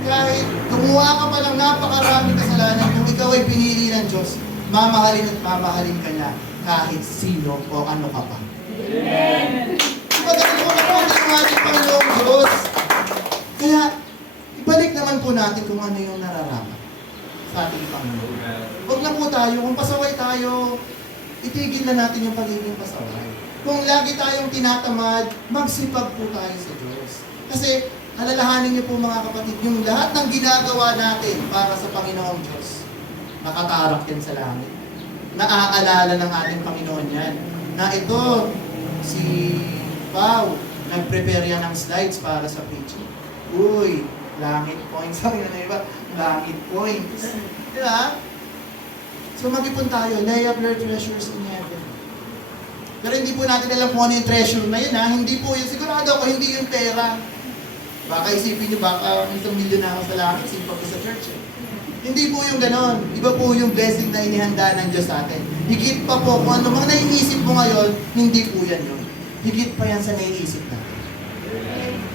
kahit gumawa ka pa ng napakaraming kasalanan, kung ikaw ay pinili ng Diyos, mamahalin at mamahalin ka niya kahit sino o ano ka pa. Amen. Diba ganun mo naman ang ating Panginoong Diyos? Kaya, ibalik naman po natin kung ano yung nararapat sa ating Panginoon. Huwag na po tayo, kung pasaway tayo, itigil na natin yung pagiging pasaway. Kung lagi tayong tinatamad, magsipag po tayo sa Diyos. Kasi, alalahanin niyo po mga kapatid, yung lahat ng ginagawa natin para sa Panginoong Diyos, nakatarak yan sa langit. Naaalala ng ating Panginoon yan. Na ito, si Pao, nag-prepare yan ng slides para sa preaching. Uy, langit points. Sabi na iba, langit points. Diba? So mag-ipon tayo, lay up your treasures in heaven. Pero hindi po natin alam kung ano yung treasure na yun, ha? Hindi po yun. Sigurado ako, hindi yung pera. Baka isipin nyo, baka isang milyon na ako sa langit, simpa ko sa church, eh. Hindi po yung ganon. Iba po yung blessing na inihanda ng Diyos sa atin. Higit pa po, kung ano mga naiisip mo ngayon, hindi po yan yun. Higit pa yan sa naiisip natin.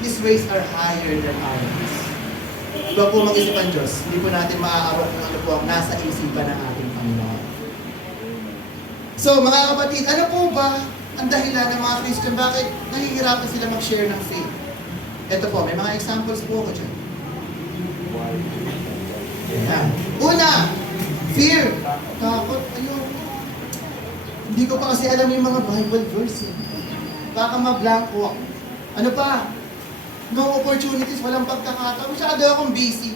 His ways are higher than ours. Iba po mag-isip ang Diyos. Hindi po natin maaawat kung ano po ang nasa isipan ng ating Panginoon. So, mga kapatid, ano po ba ang dahilan ng mga Christian? Bakit nahihirapan sila mag-share ng faith? Ito po, may mga examples po ako dyan. Yan. Una, fear. Takot. Ayoko. Hindi ko pa kasi alam yung mga Bible verse. Baka ma-blanco ako. Ano pa? No opportunities, walang pagkakataon. Masyado akong busy.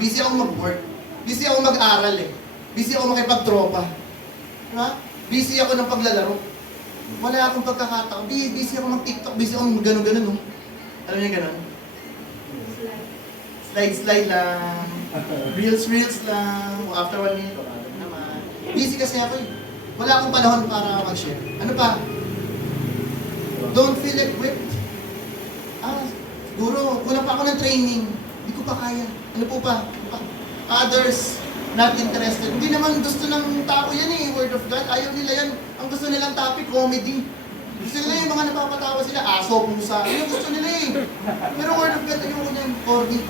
Busy akong mag-work. Busy akong mag-aral eh. Busy akong makipag-tropa. Ha? Busy ako ng paglalaro. Wala akong pagkakataon. Busy ako mag-TikTok. Busy akong gano'n-gano'n, no? Alam niyo yung gano'n? Slide lang. Reels lang. After 1 minute, wala naman. Busy kasi ako eh. Wala akong panahon para mag-share. Ano pa? Don't feel equipped. Siguro, kulang pa ako ng training. Hindi ko pa kaya. Ano po pa? Others, not interested. Hindi naman gusto ng tao yan eh, Word of God. Ayaw nila yan. Ang gusto nilang topic, comedy. Gusto nila yung mga napapatawa sila, aso, pusa. Yun yung gusto nila eh. Pero Word of God, ayoko niyan, corny.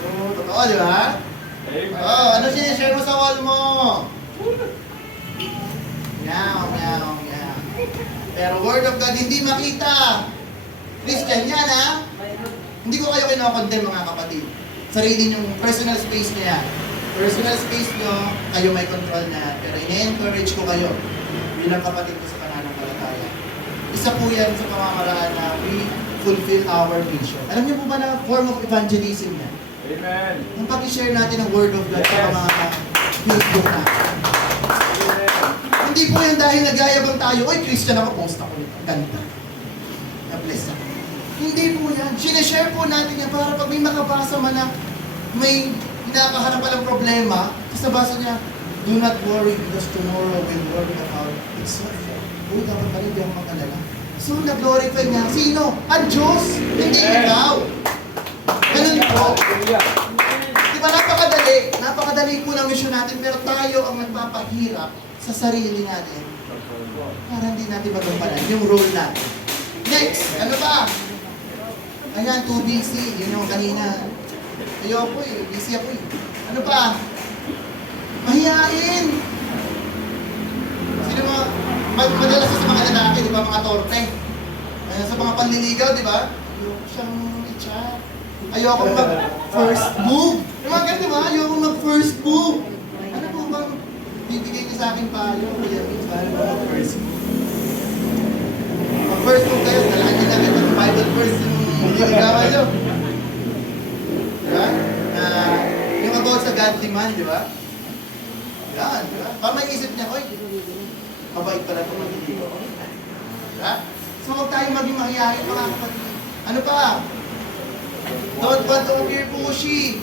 Oo, totoo, di ba? Oo, ano sinishare mo sa wall mo? Meow. Pero Word of God, hindi makita. Christian yan, ha? Hindi ko kayo kinokondem, mga kapatid. Sarili niyong personal space niya yan. Personal space niyo, kayo may control na. Pero i-encourage ko kayo bilang kapatid ko sa pananampalataya. Isa po yan sa pamamaraan na we fulfill our mission. Alam niyo po ba na form of evangelism yan? Amen. Ang pag-share natin ng Word of God sa mga Facebook natin. Hindi po yan dahil nagayabang tayo, oy, Christian ako, post ako nito. Ganda. Na-bless ako. Hindi po yan. Sineshare po natin yan para pag may makabasa man na may hinakaharap palang problema, kasi nabasa niya, do not worry because tomorrow will worry about itself. Uy, dapat pala hindi ako mag-alala. So, nag-glorify niya. Sino? Ang Diyos! Hindi ikaw! Ganun po. Di ba napakadali? Napakadali po ng mission natin, pero tayo ang nagpapahirap sa sarili natin para hindi natin magampanan yung role natin. Next, ano ba? Ayan, too busy. Yun yung kanina. Ayoko eh, busy ako eh. Ano pa? Mahihain! Sino mga, madalas sa mga lalaki, di ba, mga torpe? Ayan, sa mga panliligaw, di ba? Ayoko siyang i-chat. Ayoko mag-first move. Yung mga ganun, di ba? Ayoko mag-first move. Ano po bang bibigay niyo sa akin payo? Kuya Vince, paano ba mag-first move? Mag-first move kayo, nalagyan natin ng Bible verse yung ligawan nyo. Diba? Yung about sa godly man, di ba? Yan, di ba? Parang may isip niya, oy, mabait pala itong magliligaw. Diba? So huwag tayo maging mahihayin, mga kapatid. Ano pa? Don't want to appear pushy.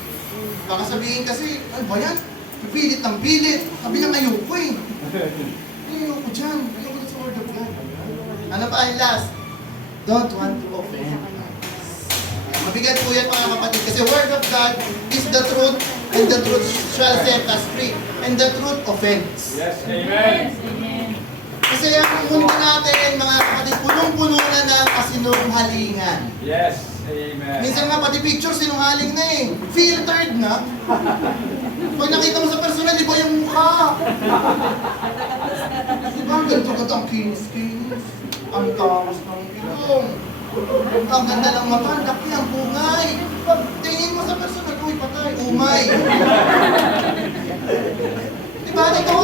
Baka sabihin kasi, ano ba yan? Pilit ng pilit. Sabi ng ayoko eh. Ayoko dyan. Ayoko dyan sa Word of God. Ano pa ang last? Don't want to offend. Mabigat po yan, mga kapatid. Kasi Word of God is the truth and the truth shall set us free. And the truth offends. Yes, amen. Kasi ang mundo natin, mga kapatid, punong-puno na ng kasinungalingan. Yes, amen. Minsan nga pati picture sinungaling na eh. Filtered na. Pag nakita mo sa personal, iba yung mukha. Diba ang ganito-ganto ang kinis-kinis. Ang tawas ng ilong. Ang ganda ng mata, ang laki, ang bungay. Pag tingin mo sa personal, uy, patay, umay. Diba ito?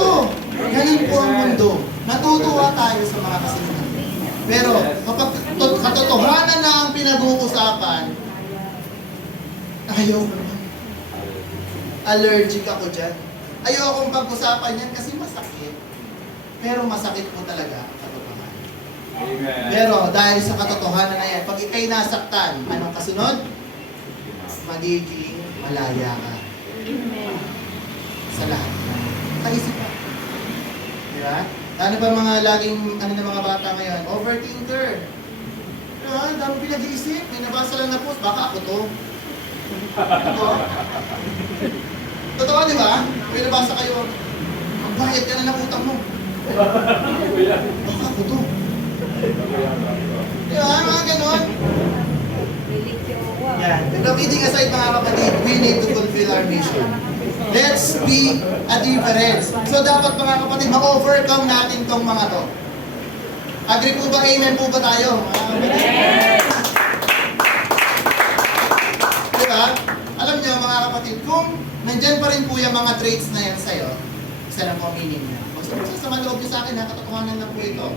Ganun po ang mundo. Natutuwa tayo sa mga kasinungaling. Pero kapag katotohanan na ang pinag-uusapan, ayaw ko naman. Allergic ako dyan. Ayaw akong pag-usapan yan kasi masakit. Pero masakit po talaga ang katotohanan. Amen. Pero dahil sa katotohanan na yan, pag ikay nasaktan, anong kasunod? Magiging malaya ka. Sa lahat. Kaisipan. Diba? Ano ba mga laging, ano ng mga bata ngayon? Overthinker. Ang dami pinag-iisip. May nabasa lang na post. Baka ako to. Ito. Totoo, di ba? May nabasa kayo. Magbayad ka na ng utang mo. Baka ako to. Di ba? Mga ganon. Yan. Pero kidding aside mga kapatid, we need to fulfill our mission. Let's be a difference. So dapat mga kapatid, ma-overcome natin tong mga to. Agree po ba? Amen po ba tayo? Mga kapatid? Diba? Alam nyo mga kapatid, kung nandyan pa rin po yung mga traits na yan sa'yo, isa lang po ang meaning niya. Sa loob niyo sa akin, katotohanan lang po ito.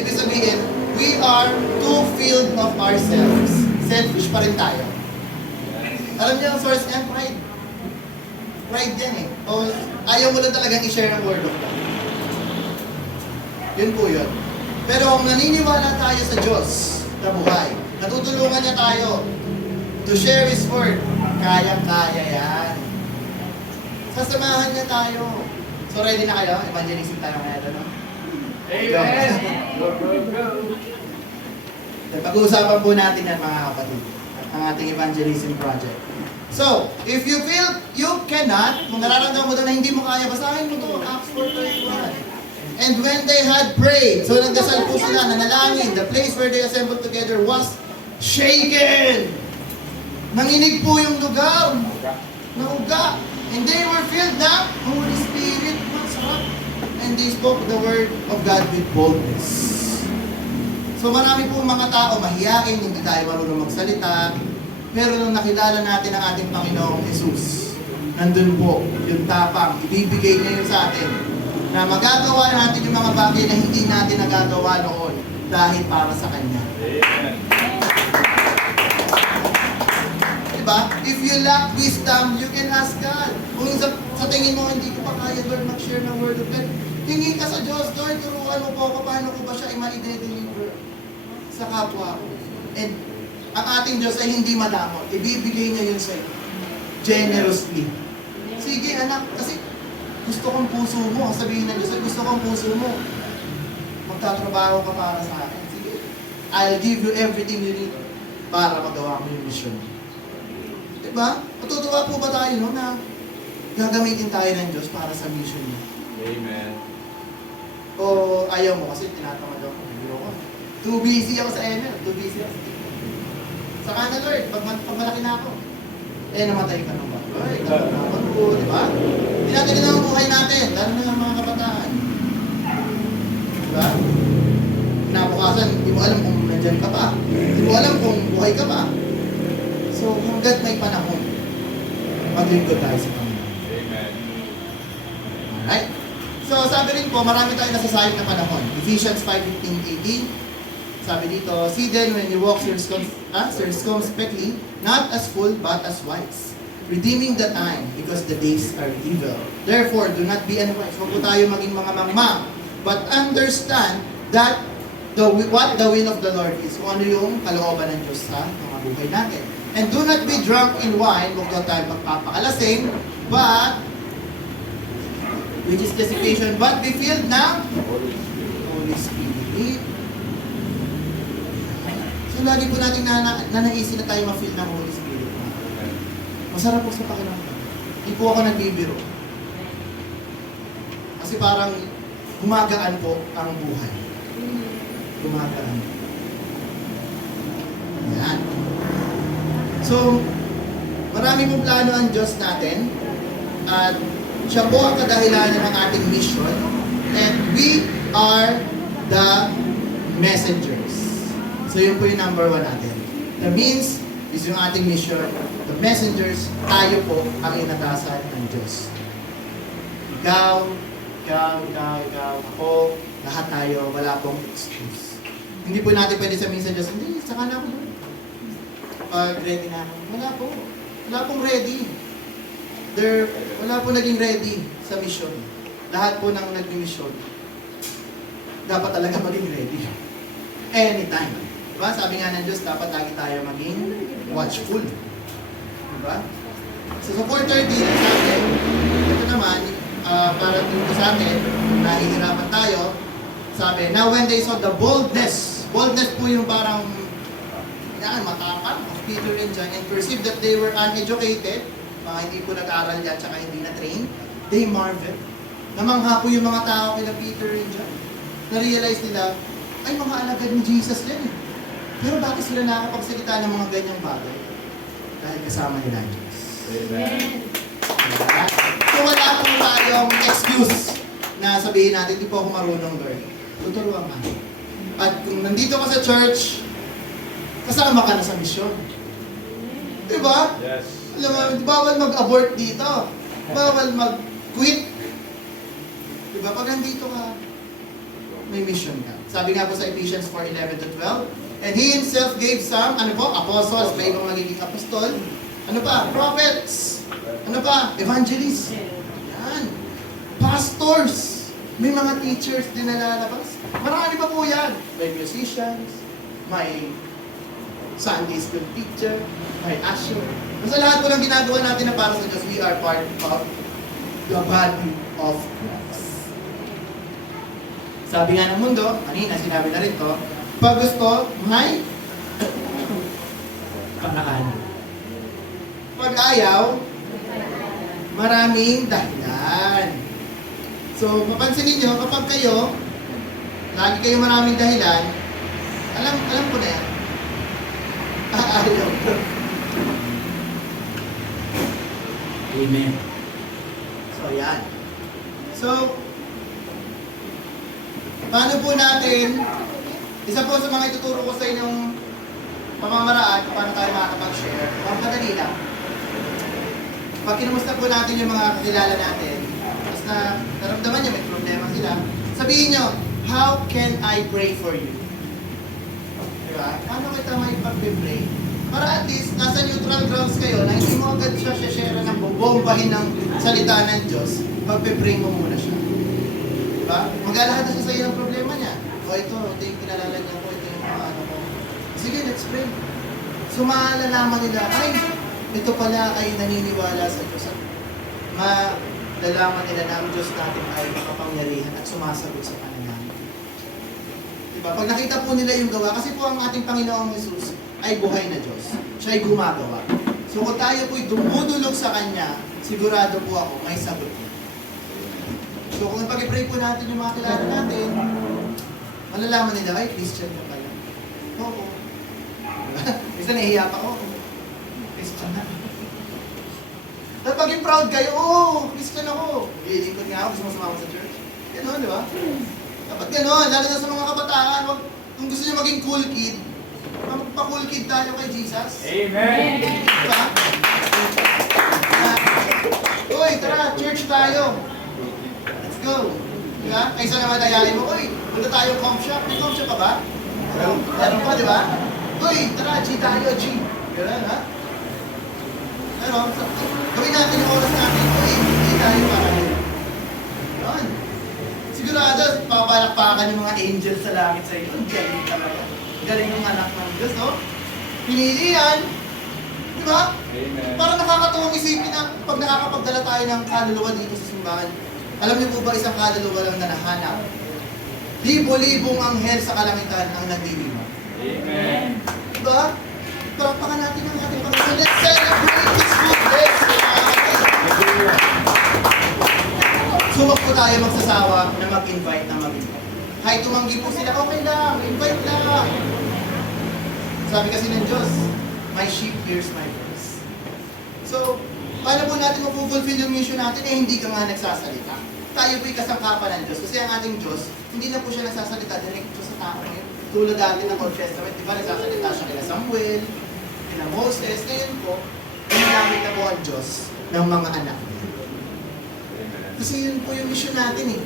Ibig sabihin, we are too filled of ourselves. Selfish pa rin tayo. Alam niyo ang source niyan? Pride. Pride yan eh. O, ayaw mo lang talagang i-share ang word of God. Yun po yun. Pero kung naniniwala tayo sa Diyos na buhay, natutulungan niya tayo to share His word, kayang-kaya yan. Sasamahan niya tayo. So ready na kayo? Evangelism tayo ngayon, ano? Amen. Go, go, go. Pag-uusapan po natin yan mga kapatid, ang ating evangelism project. So, if you feel you cannot, kung nararamdaman mo doon na hindi mo kaya, basahin mo to, Acts 4:31. And when they had prayed, so nagdasal po sila, nanalangin, the place where they assembled together was shaken. Nanginig po yung lugar. Nauga. And they were filled na Holy Spirit. Masarap. And they spoke the word of God with boldness. So marami po mga tao mahiyain, hindi tayo marunong magsalita. Pero nung nakilala natin ang ating Panginoong Jesus, nandun po yung tapang, ibibigay niya yun sa atin. Na magagawa natin yung mga bagay na hindi natin nagagawa noon dahil para sa Kanya. Amen. Diba? If you lack wisdom, you can ask God. Kung sa tingin mo, hindi ko pa kaya, Lord, mag-share ng word of God, tingin ka sa Diyos, Lord, turuan mo po ako, paano ko ba siya i-deliver sa kapwa ko. And ang ating Diyos ay hindi madamot. Ibibigay niya yun sa'yo. Generously. Sige, anak, kasi gusto kong puso mo. Sabihin ng Diyos, gusto kong puso mo. Magtatrabaho ka para sa akin. Sige. I'll give you everything you need para magawa mo yung mission. Diba? Matutuwa po ba tayo no, na gagamitin tayo ng Diyos para sa mission niya? Amen. O ayaw mo kasi tinatamad ako. Too busy ako sa ML. Too busy ako sa TikTok. Saka na Lord, pag malaki na ako, namatay ka na ba? Ay, kapanaman ko, di ba? Hindi natin na ang buhay natin, lalo na yung mga kabataan. Di ba? Kinabukasan, hindi mo alam kung nandyan ka pa. Hindi mo alam kung buhay ka pa. So, hanggat may panahon, maglingkod tayo sa Panginoon. Amen. Alright? So, sabi rin po, marami tayong nasasayang na panahon. Ephesians 5:15-18. Sabi dito, see then when you walk circumspectly, not as fool, but as wise, redeeming the time, because the days are evil. Therefore, do not be unwise. Huwag po tayo maging mga mangmang, but understand that what the will of the Lord is. Kung ano yung kalooban ng Diyos sa mga buhay natin. And do not be drunk in wine, huwag daw tayo magpapakalasing, but, which is classification, but be filled ng Holy Spirit. So lagi po natin nanaisin na tayo ma-feel ng Holy Spirit. Masarap po sa pakiramdam. Hindi po ako nagbibiro. Kasi parang gumagaan po ang buhay. Gumagaan. Yan. So, marami pong plano ang Diyos natin. At siya po ang kadahilanan ng ating mission. And we are the messengers. So yun po yung number 1 natin. The means is yung ating mission. The messengers, tayo po ang inatasan ng Diyos. Ikaw, ako, lahat tayo, wala pong excuse. Hindi po natin pwede sabihin sa Diyos, hindi, saka na ako doon. Pag ready na ako, wala po. Wala pong ready. Wala po naging ready sa mission. Lahat po nang nag-mission, dapat talaga maging ready. Anytime. Diba? Sabi nga ng Diyos, dapat lagi tayo maging watchful. Diba? So, sa 4:30 sa atin, ito naman, para dito sa atin, nahihirapan tayo, Sabi, now when they saw the boldness po yung parang, yan, matapang of Peter and John, and perceived that they were uneducated, mga hindi po nag-aral yan, tsaka hindi na-train, they marveled. Namangha po yung mga tao kila Peter and John. Na-realize nila, ay mga alagad ni Jesus yan eh. Pero bakit sila nakakapagsalita ng mga ganyang bagay? Dahil kasama nila ang Diyos. Amen. So wala po tayong excuse na sabihin natin, di po ako marunong, Lord. Tuturuan ka. At kung nandito ka sa church, kasama ka na sa misyon. Diba? Yes. Alam mo, bawal mag-abort dito. Bawal mag-quit. Diba? Pag nandito ka, may mission ka. Sabi nga po sa Ephesians 4:11-12, and He Himself gave some, ano po? Apostles, may ibang magiging apostol. Ano pa? Prophets. Ano pa? Evangelists. Yan. Pastors. May mga teachers din na lalabas. Marami pa po yan. May musicians, may Sunday school teacher, may usher. Basta lahat po ng ginagawa natin na para sa Diyos, we are part of the body of Christ. Sabi nga ng mundo, kanina sinabi na rin to, pag gusto, may paraan. Pag ayaw, maraming dahilan. So, mapansin ninyo, kapag kayo, lagi kayo maraming dahilan, alam ko na yan. Ayaw ko. Amen. So, yan. So, paano po natin, isa po sa mga ituturo ko sa inyong pamamaraan kung paano tayo makakapag-share, madali lang. Pag kinumusta po natin yung mga kakilala natin, tapos na naramdaman niya may problema sila, sabihin nyo, how can I pray for you? Diba? Paano kita may pag-pray? Para at least, nasa neutral grounds kayo na hindi mo agad siya share ng bombahin ng salita ng Diyos, pag-pray mo muna siya. Diba? Maglalahad na siya sa iyo ng problema niya. O ito yung kinalala niya ko, ito yung mga ano ko. Sige, let's pray. So maalalaman nila, ay, ito pala ay naniniwala sa Diyos. Malalaman nila na ang Diyos natin ay makapangyarihan at sumasagot sa panalangin. Diba? Pag nakita po nila yung gawa, kasi po ang ating Panginoong Jesus ay buhay na Diyos. Siya ay gumagawa. So kung tayo po'y dumudulog sa Kanya, sigurado po ako, may sagot niya. So kung pag-pray po natin yung mga kilala natin, malalaman nila, ay, Christian ka pala. Oo. Isa nahihiya pa, oo. Christian na. Tapos paging proud kayo, oo, Christian ako. Iilingkod nga ako, gusto mo sumama sa church. Ganon, di ba? Dapat ganon, lalo na sa mga kabataan, wag, kung gusto nyo maging cool kid, magpa-cool kid tayo kay Jesus. Amen. Diba? Uy, tara, church tayo. Let's go. Diba? Kaysa naman ayayin mo, uy, punta tayo comp shop. May comp shop pa ba? Meron pa, di ba? Uy, tara, G tayo, G. Ganun, ha? Pero, gawin natin yung oras natin. Uy, G tayo para rin. Ganun. Sigurado, papalakpakan yung mga angels sa langit sa iyo. Ang galing talaga. Galing ng anak ng Diyos, no? Pinili yan. Di ba? Amen. Parang nakakatuwang isipin na pag nakakapagdala tayo ng kaluluwa dito sa simbahan, alam niyo po ba isang kaluluwa lang na nahanap? Libo-libong anghel sa kalangitan ang nagdilima. Amen. Diba? Parapakan natin ang ating Panginoon. Let's celebrate His goodness! So wag po tayo magsasawa na mag-invite na mag-invite. Kahit tumanggi po sila, okay lang, invite lang. Sabi kasi ng Diyos, my sheep hears my voice. So, paano po natin mapufulfill yung mission natin? Eh, hindi ka nga nagsasalita. Tayo po'y kasangkapan ng Diyos. Kasi ang ating Diyos, hindi na po siya nagsasalita direct po sa tao ngayon. Tulad dati ng Old Testament, di ba nagsasalita siya kina Samuel, kina Moses. Ngayon po, ginamit na po ang Diyos ng mga anak niya. Kasi yun po yung mission natin eh.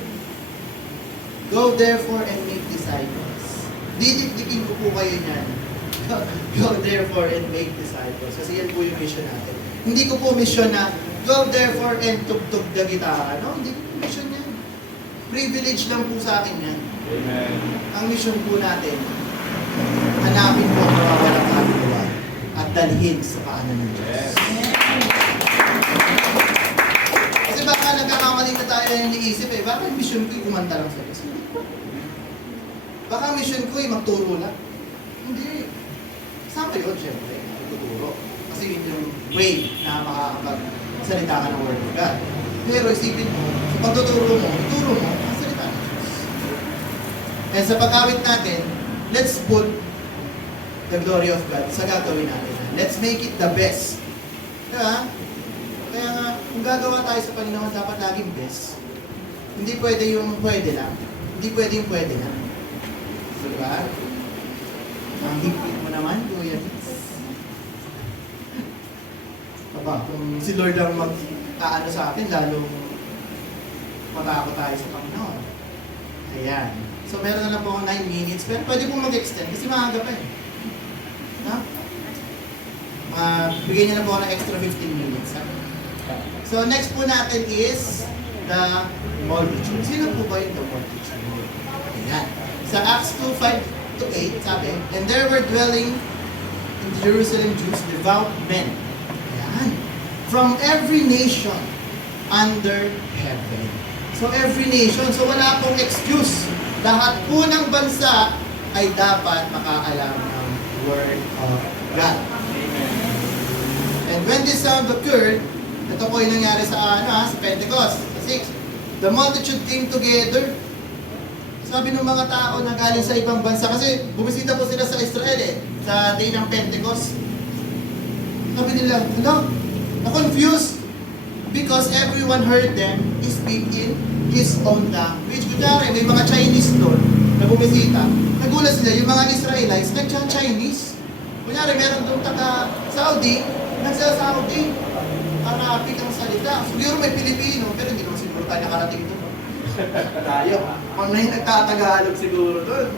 Go therefore and make disciples. Didikdikin ko po kayo niyan. Go therefore and make disciples. Kasi yan po yung mission natin. Hindi ko po mission na go therefore and tugtog the gitara. No, hindi ko po mission yan. Privilege lang po sa akin yan. Amen. Ang mission po natin, hanapin po ang mawawalang kaluluwa at dalhin sa paanan ng Diyos. Yes. Kasi baka nagkakamali na tayo yung iniisip eh. Baka yung mission ko kumanta lang sa Diyos. Baka mission ko ay magturo lang. Hindi. Saan yun, syempre? Tuturo. Kasi yun yung way na makakapagsalita ka ng Word of God. Pero isipin mo, sa pagtuturo mo, ituro mo ang salita ng Diyos. And sa pag-awit natin, let's put the glory of God sa gagawin natin. Let's make it the best. Diba? Kaya nga, kung gagawa tayo sa Panginoon, dapat laging best. Hindi pwede yung pwede lang. Hindi pwede yung pwede lang. Diba? Ang higpit mo naman, Kuya. Aba, kung si Lord ang mag-aano sa akin, lalong matakot tayo sa Panginoon. Ayan. So, meron na lang po ako 9 minutes, pero pwede pong mag-extend kasi maaga pa eh. Ha? Bigyan niyo na po ako ng extra 15 minutes. Ha? So, next po natin is the multitude. Sino po ba yung the multitude? Ayan. Sa Acts 2:5-8, sabi, and there were dwelling in Jerusalem Jews, devout men. Ayan. From every nation under heaven. So, every nation. So, wala pong excuse. Lahat po ng bansa ay dapat makaalam ng Word of God. And when this sound occurred, ito po yung nangyari sa sa Pentecost, sa 6. The multitude came together. Sabi ng mga tao na galing sa ibang bansa, kasi bumisita po sila sa Israel sa day ng Pentecost. Sabi nila, na-confused because everyone heard them speak in his own language. Kunyari, may mga Chinese doon na bumisita. Nagulat sila, yung mga Israelites, nagcha-Chinese. Kunyari, meron doon taga-Saudi, nagsa-Saudi. Arabic ang salita. Siguro may Pilipino, pero hindi naman siguro tayo nakarating doon. Tayo. Kung may nagtatagalog siguro doon.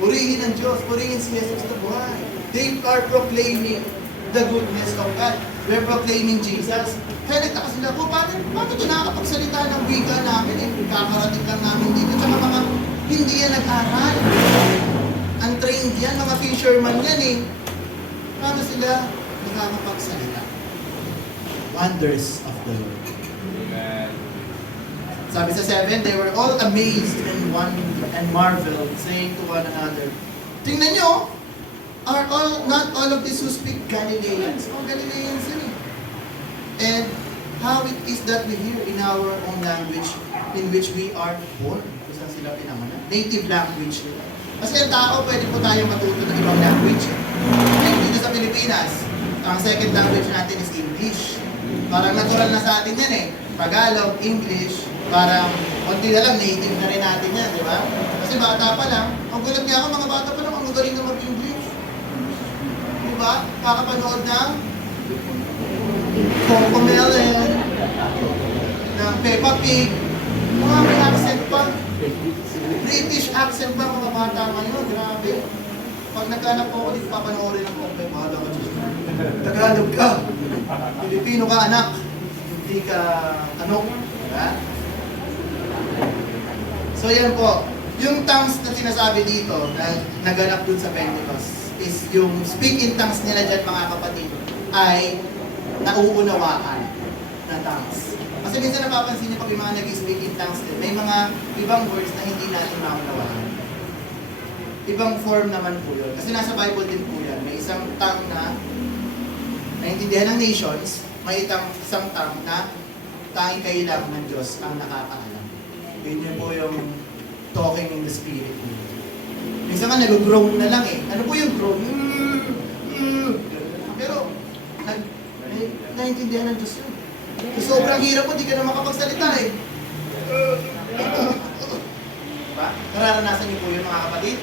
Purihin ang Diyos, purihin si Jesus na buhay. They are proclaiming the goodness of God. We're proclaiming Jesus. Kaya nagtaka sila, paano ito nakakapagsalita ng wika namin? Kakarating lang namin dito. Tsaka mga hindi yan nag-aral. Untrained yan, mga fisherman yan Paano sila nakakapagsalita? Wonders of the Lord. Amen. Sabi sa 7, they were all amazed and marveled, saying to one another, tingnan nyo, are not all of these who speak Galileans? Oh, Galileans yun And how it is that we hear in our own language in which we are born. Kung saan sila pinanganak. Native language nila. Kasi ang tao, pwede po tayo matuto ng ibang language. Dito sa Pilipinas, ang second language natin is English. Parang natural na sa atin yan Tagalog, English, parang konti na lang, native na rin natin yan, di ba? Kasi bata pa lang, ang gulat niya ako, mga bata pa lang, ang galing na mag-English. Di ba? Kakapanood ng Cocomelon, ng Peppa Pig, mga may accent pa. British accent pa mga bata ngayon, grabe. Pag nagkanap po ako dito, papanoorin ng Peppa Bahala ka dito. Tagalog ka. Pilipino ka, anak. Hindi ka, diba? So yan po. Yung tongues na sinasabi dito, na naganap dun sa Pentecost, is yung speak in tongues nila dyan mga kapatid, ay nauunawaan na tongues. Kasi minsan napapansin niyo pag yung mga nag-speak in tongues din, may mga ibang words na hindi natin maunawaan. Ibang form naman po yun. Kasi nasa Bible din po yan. May isang tongue na naintindihan ng nations, may isang tongue na tanging kayo lang ng Diyos ang nakakaalam. Yun po yung talking in the spirit. Minsan ka nag-groan na lang Ano po yung groan? Pero, naintindihan ng Diyos yun. So, sobrang hirap po, di ka na makapagsalita Diba? Nararanasan niyo po yun mga kapatid?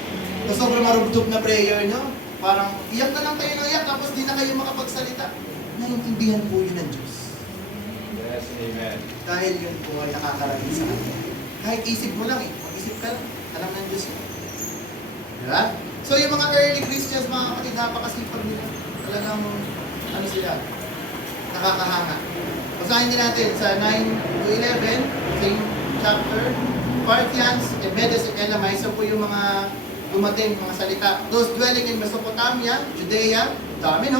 So, sobrang marubdob na prayer nyo. Parang iyak na lang kayo ng iyak, tapos di na kayo makapagsalita. Naintindihan po yun ng Diyos. Yes, amen. Dahil yun po ay nakakarating sa kanya. Kahit isip mo lang mag-isip ka lang, alam ng Diyos yun. Diba? So yung mga early Christians, mga kapatid, napakasipag nila. Talagang, sila, nakakahanga. Basahin din natin sa 9-11, same chapter, Parthians, Medes, and Elamites. So po yung mga dumating, mga salita. Those dwelling in Mesopotamia, Judea, dami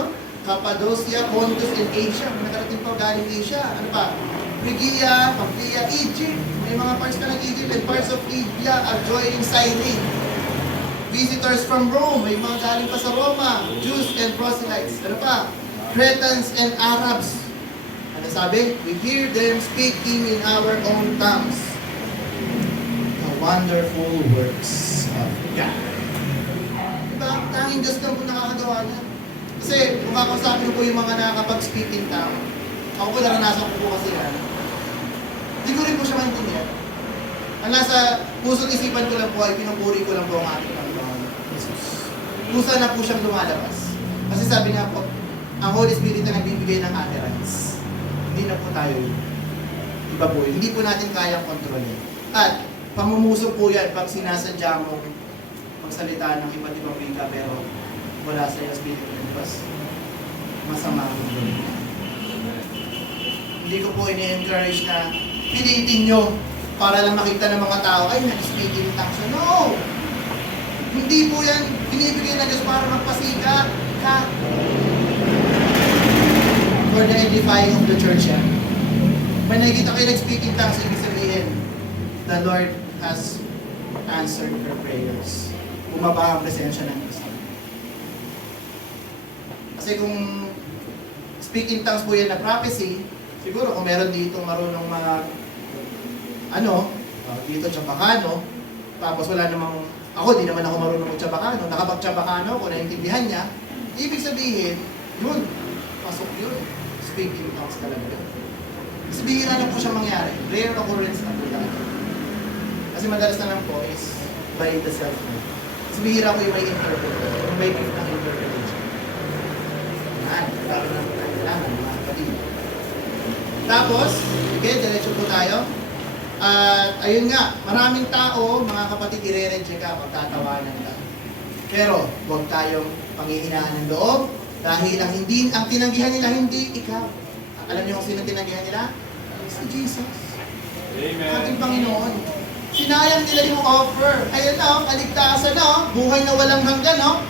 Cappadocia, Pontus, and Asia. Nakarating po galing Asia. Ano pa? Phrygia, Pamphylia, Egypt. May mga parts pa ng Egypt and parts of Libya are joining Cyrene. visitors from Rome, may mga galing pa sa Roma, Jews and proselytes. Ano pa? Cretans and Arabs. Ano sabi? We hear them speaking in our own tongues. The wonderful works of God. Diba? Tanging Diyos lang po nakakagawa na. Kasi kung kakausapin ko po yung mga nakakapag-speak in tongue, ako po naranasan ko po kasi yan. Hindi ko rin po siya maintindihan. Ang nasa puso't isipan ko lang po ay pinupuri ko lang po ang ating Panginoon Jesus. Kusa na po siyang lumalabas. Kasi sabi nga po, ang Holy Spirit na nagbibigay ng utterance. Hindi na po tayo yun. Iba po yun. Hindi po natin kayang kontrolin. At pamumuso po yan pag sinasadya mong magsalita ng iba't ibang wika pero wala sa iyo Espiritu ng Diyos. Masama po yun. Hindi ko po ini-encourage na pilitin nyo para lang makita ng mga tao, ay, nag-speak in tongues. No! Hindi po yan binibigay ng Diyos para magpasiga ka. For the edifying of the church yan. May nakikita kayo nag-speak in tongues, ibig sabihin, the Lord has answered her prayers. Bumaba ang presensya ng Diyos. Kasi kung speak in tongues po yan na prophecy, siguro kung meron dito marunong mga dito Chabacano, tapos wala namang, ako di naman ako marunong mag-Chabacano, nakapag-Chabacano ako, naintindihan niya, ibig sabihin, yun, pasok yun, speak in tongues talaga yun. Kasi bihira na po siya mangyari, rare occurrence na po yan. Kasi madalas na lang po is by the self-made. Kasi bihira ko yung may interpreter, yung may gift ng interpretation. Yan, lalo na po tayo kailangan, mga kapatid. Tapos, okay, diretso po tayo. At ayun nga, maraming tao, mga kapatid, ire-reject ka, magtatawanan ka. Pero, huwag tayong panghihinaan ng loob dahil ang tinanggihan nila hindi ikaw. Alam niyo kung sino tinanggihan nila? Si Jesus. Amen. Ating Panginoon. Sinayang nila yung offer. Ayun na, kaligtasan na, buhay na walang hanggan, no?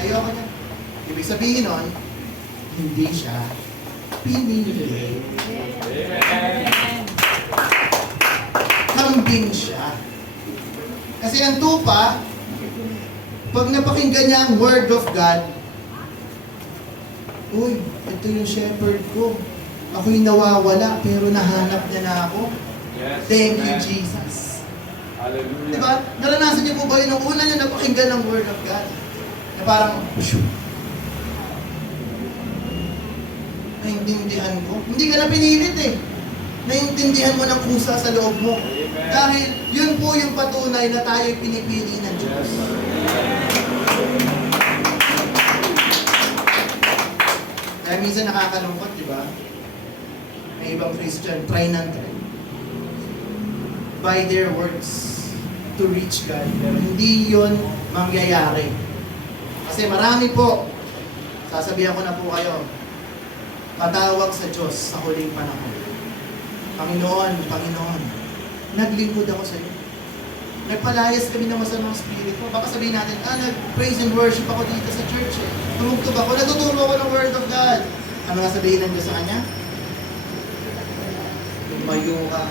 Ayoko na. Ibig sabihin nun, hindi siya pinili. Amen. Kambing siya. Kasi ang tupa, pag napakinggan niya ang Word of God, uy, ito yung shepherd ko. Ako'y nawawala, pero nahanap niya na ako. Yes. Thank you, Amen. Jesus. Hallelujah. Diba? Naranasan niyo po ba yun? Nung una niya napakinggan ng Word of God, na parang, naintindihan ko. Hindi ka na pinilit eh. Naintindihan mo ng kusa sa loob mo. Amen. Dahil yun po yung patunay na tayo'y pinipili ng Diyos. Yes. Kaya minsan nakakalungkot, di ba? May ibang Christian, try ng try. By their works to reach God. Pero hindi yun mangyayari. Kasi marami po, sasabihan ko na po kayo, patawag sa Diyos sa huling panahon. Panginoon, Panginoon, naglingkod ako sa iyo. Nagpalayas kami ng masamang spirito. Baka sabihin natin, nag-praise and worship ako dito sa church eh. Tumugtog ako, natuturo ako ng Word of God. Ano nga sabihin ng Diyos sa Kanya? Tumayo ka.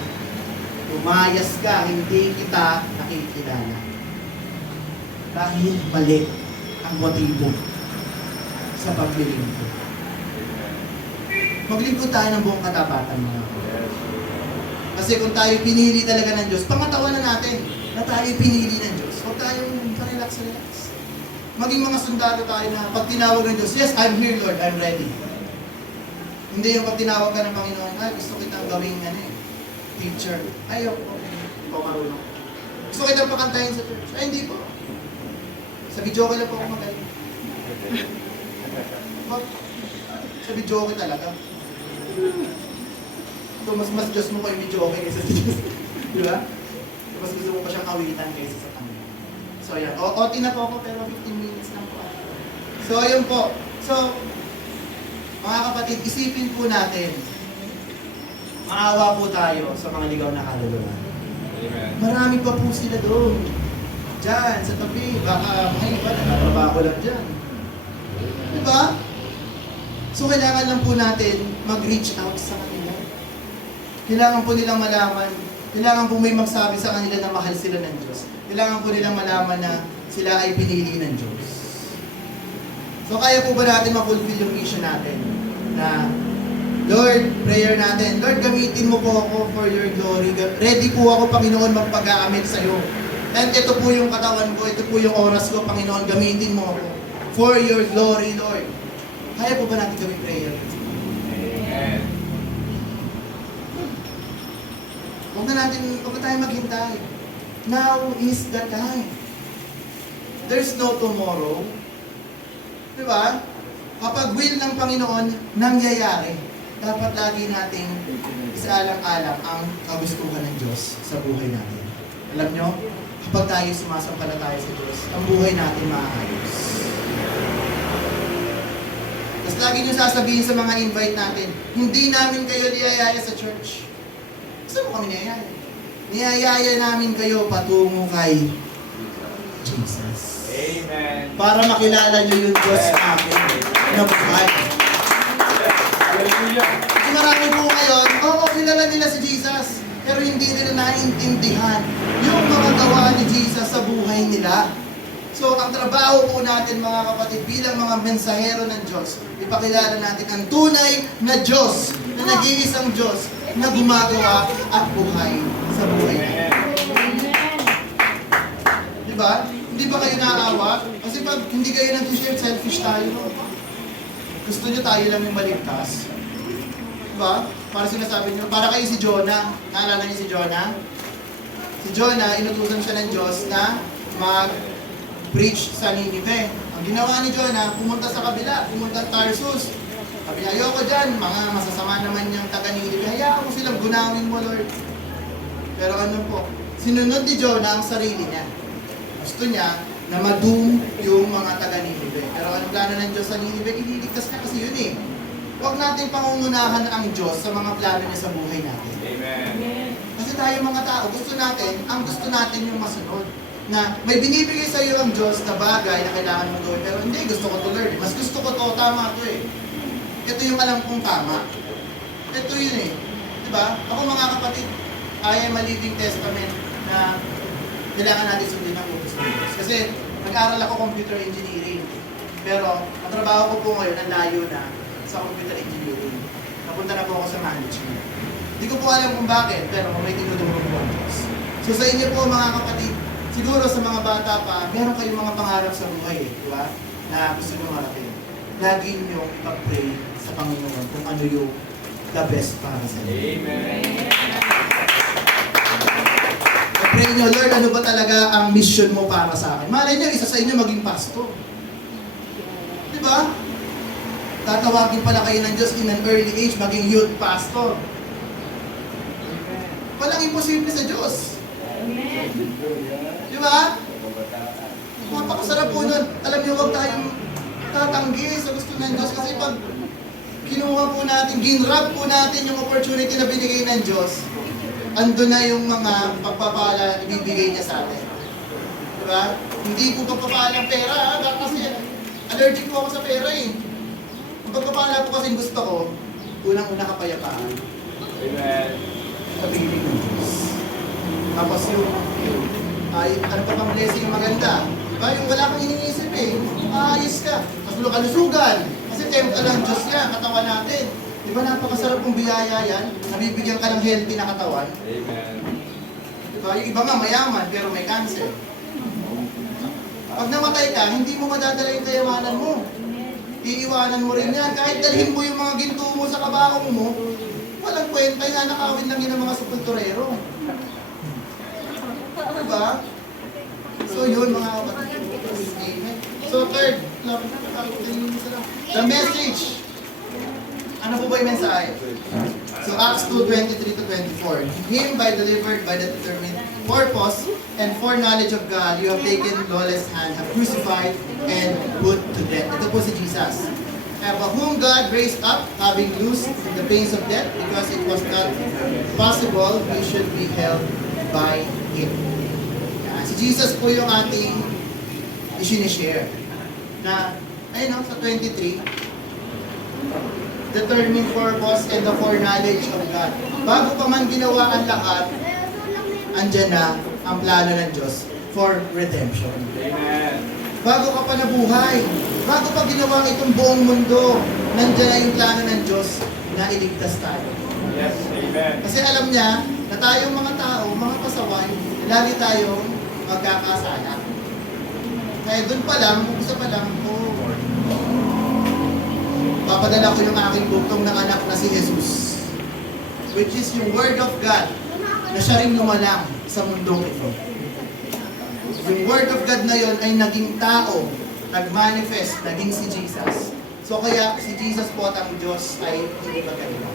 Tumayas ka, hindi kita nakikilala. Dahil mali ang motibo sa paglilingkod. Maglingkod tayo ng buong katapatan, mga kapatid. Yes. Kasi kung tayo pinili talaga ng Diyos, pangatawanan natin na tayo pinili ng Diyos. Huwag tayong relax. Maging mga sundalo tayo na pag tinawag ng Diyos, yes, I'm here, Lord, I'm ready. Hindi yung pag tinawag ka ng Panginoon, gusto kitang gawing teacher. Ay, okay, hindi po marunong. Gusto kitang pakantahin sa church. Ay, hindi po. Sa video ko lang po ako magaling. Sa video ko talaga. So, mas Diyos mo pa yung video okay kaysa sa Diyos. Di ba? Mas gusto mo pa siyang kawitan kaysa sa Panginoon. So, yan. OT na po ako, pero 15 minutes lang po. So, ayun po. So, mga kapatid, isipin po natin, maawa po tayo sa mga ligaw na kaluluwa. Amen. Marami pa po sila doon. Diyan, sa tabi. Baka mga iba, nakatrabaho lang dyan. Di ba? So, kailangan lang po natin mag-reach out sa kanila. Kailangan po nilang malaman, kailangan po may magsabi sa kanila na mahal sila ng Diyos. Kailangan po nilang malaman na sila ay pinili ng Diyos. So kaya po ba natin ma-fulfill yung mission natin? Na, Lord, prayer natin, Lord, gamitin mo po ako for your glory. Ready po ako, Panginoon, magpag-aamit sa'yo. And ito po yung katawan ko, ito po yung oras ko, Panginoon, gamitin mo ako. For your glory, Lord. Kaya po ba natin gawin prayer? Amen. Huwag na tayo maghintay. Now is the time. There's no tomorrow. Di ba? Kapag will ng Panginoon nangyayari, dapat lagi nating isaalang-alang ang kagustuhan ng Diyos sa buhay natin. Alam nyo, kapag tayo sumasampalataya sa Diyos, ang buhay natin maayos. Tapos lagi nyo sasabihin sa mga invite natin, hindi namin kayo niyayaya sa church. Gusto mo kami niyayaya? Niyayaya namin kayo patungo kay Jesus. Amen. Para makilala nyo yung Diyos namin na buhay. Hallelujah. Kasi marami po ngayon, oo, kilala nila si Jesus, pero hindi nila naiintindihan yung mga gawa ni Jesus sa buhay nila. So, ang trabaho po natin mga kapatid, bilang mga mensahero ng Diyos, ipakilala natin ang tunay na Diyos, na nag-iisang Diyos, na gumagawa at buhay sa buhay natin. Amen. Diba? Hindi ba kayo naawa? Kasi pag hindi kayo nag-share, selfish tayo. Gusto nyo tayo lang yung maligtas. Diba? Para sinasabi nyo, para kayo si Jonah. Naalala niyo si Jonah? Si Jonah, inutusan siya ng Diyos na mag-preach sa Ninive. Ang ginawa ni Jonah, pumunta sa kabila, pumunta sa Tarsus. Sabi niya, ayoko dyan, mga masasama naman yung taga-Ninive. Hayaan mo silang gunawin mo, Lord. Pero ano po, sinunod ni Jonah ang sarili niya. Gusto niya na ma-doom yung mga taga-Ninive. Pero ang plano ng Diyos sa Ninive, ililigtas niya kasi yun eh. Huwag natin pangungunahan ang Diyos sa mga plano niya sa buhay natin. Amen. Kasi tayo mga tao, gusto natin yung masunod. Na may binibigay sa iyo ang Diyos na bagay na kailangan mo gawin. Pero hindi, gusto ko to Lord. Mas gusto ko to, tama to eh. Ito yung alam kong tama. Ito yun eh. Diba? Ako mga kapatid, I am a living testament na kailangan natin sundin ang utos ng Diyos. Kasi nag-aral ako computer engineering. Pero ang trabaho ko po ngayon, ang layo na sa computer engineering. Napunta na po ako sa management. Hindi ko po alam kung bakit, pero may tinuturo po ang Diyos. So sa inyo po mga kapatid, siguro sa mga bata pa, meron kayong mga pangarap sa buhay, di ba? Na gusto nyo marating. Lagi nyo ipag-pray sa Panginoon kung ano yung the best para sa inyo. Amen. Pray nyo, Lord, ano ba talaga ang mission mo para sa akin? Malay nyo, isa sa inyo maging pastor. Di ba? Tatawagin pala kayo ng Diyos in an early age, maging youth pastor. Walang imposible sa Diyos. Amen. Di ba? Napakasarap po nun. Alam niyo, huwag tayong tatanggi sa gusto ng Diyos kasi pag kinuha po natin, ginrab po natin yung opportunity na binigay ng Diyos, ando na yung mga pagpapala ibibigay niya sa atin. Di ba? Hindi po pagpapala ng pera, kasi allergic po ako sa pera eh. Ang pagpapala po kasi gusto ko, unang-una kapayapaan. Amen. Pag-ibig ng Diyos. Tapos yung ay, ano pa pang blessing yung maganda? Diba? Yung wala kang iniisip eh. Maayos ka. Tapos kalusugan. Kasi temple ng Diyos nga, katawan natin. Diba napakasarap kong biyaya yan? Nabibigyan ka ng healthy na katawan. Amen. Diba? Yung iba nga mayaman pero may cancer. Pag namatay ka, hindi mo madadala yung kayamanan mo. Iiwanan mo rin yan. Kahit dalhin mo yung mga ginto mo sa kabakong mo, walang kwenta yan. Nakawin lang yun ng mga sepulturero. Diba? So yun mga kapatid. Amen. So third, the message. Ano po ba yung mensahe? So Acts 2:23-24. Him by delivered by the determined purpose and foreknowledge of God, you have taken lawless hand, have crucified and put to death. Ito po si Jesus. But whom God raised up, having loosed the pains of death, because it was not possible we should be held by Him. Si Jesus po yung ating isinishare. Na, ayun sa 23, determined purpose and the foreknowledge of God. Bago pa man ginawa ang lahat, andyan na ang plano ng Diyos for redemption. Amen. Bago ka pa nabuhay, bago pa ginawa itong buong mundo, nandiyan na yung plano ng Diyos na iligtas tayo. Yes. Amen. Kasi alam niya na tayong mga tao, mga pasaway, lagi tayong magkakasala. Kaya doon pa lang, umpisa pa lang, papadala ko yung aking bugtong ng anak na si Jesus, which is yung Word of God na siya rin lumalang sa mundong ito. Yung Word of God na yon ay naging tao, nag-manifest, naging si Jesus. So kaya si Jesus po at ang Diyos ay hindi magkaiba.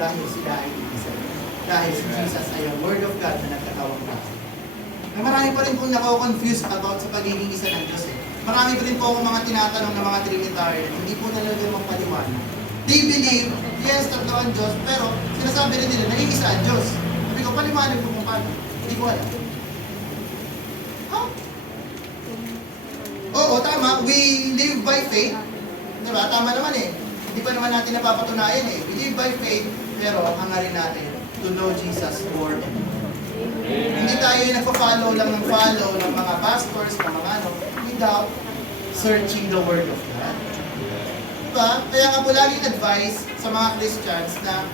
Dahil sila ay isa. Dahil si Jesus ay ang Word of God na nagkatawang tao. Na marami pa rin pong nako-confuse about sa pagiging isa ng Diyos. Marami pa rin po akong mga tinatanong ng mga Trinitarian, hindi po talaga magpaliwanag. They believe, yes, tatlo ang Diyos, pero sinasabi rin nila, nag-iisa ang Diyos. Sabi ko, paliwanag ko kung paano. Hindi ko alam. Huh? Oo, tama. We live by faith. Diba? Tama naman eh. Hindi pa naman natin napapatunayan eh. We live by faith, pero hangarin natin to know Jesus more and more. Hindi tayo yung nagpa-follow lang ng mga pastors, ng mga ano, without searching the Word of God. Diba? Kaya nga po laging advice sa mga Christians na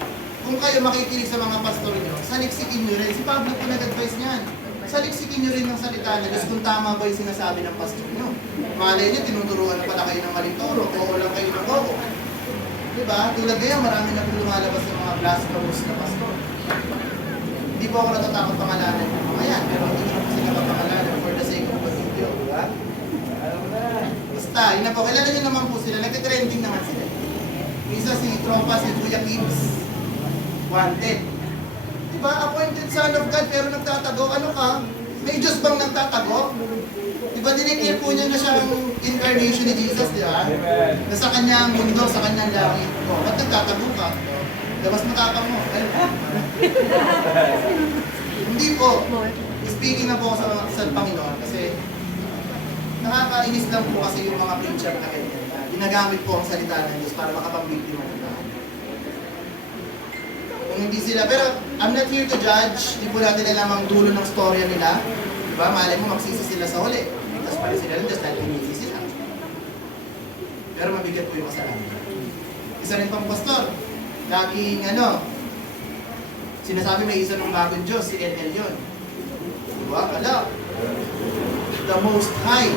kung kayo makikinig sa mga pastor nyo, saliksikin nyo rin. Si Pablo po nag-advise niyan. Saliksikin nyo rin ng salita na Diyos kung tama ba yung sinasabi ng pastor nyo. Malay nyo, tinuturuan na pala kayo ng maling turo, oo lang kayo ng oo. Diba? Tulad ngayon, marami na po lumalabas ng mga blasphemous na pastor. Hindi po ako natatakot pangalanan ng mga yan, pero hindi ko sila mapangalanan for the sake of the video, diba? Basta, yun na po. Kilala nyo naman po sila, nagtitrending naman sila. Isa si Tropa, si Kuya Kids, wanted. Diba? Appointed son of God, pero nagtatago. Ano ka? May Diyos bang nagtatago? Diba dineclare po niya na siya ang incarnation ni Jesus, di ba? Na sa kanyang mundo, sa kanyang langit. O, ba't nagtatago ka? Labas matapang mo. Hindi po. Speaking na po sa Panginoon kasi nakakainis lang po kasi yung mga preacher na ganyan. Ginagamit po ang salita ng Diyos para makapambiktima ng tao. Kung hindi sila, pero I'm not here to judge. Hindi po natin alam ang dulo ng storya nila. Diba? Malay mo magsisi sila sa huli. Tapos pala sila ng Diyos dahil pinisi sila. Pero mabigat po yung kasalanan. Isa rin pang pastor. Laging sinasabi may isa ng bagong Diyos, si El Elyon. Diba? Ala, the Most High.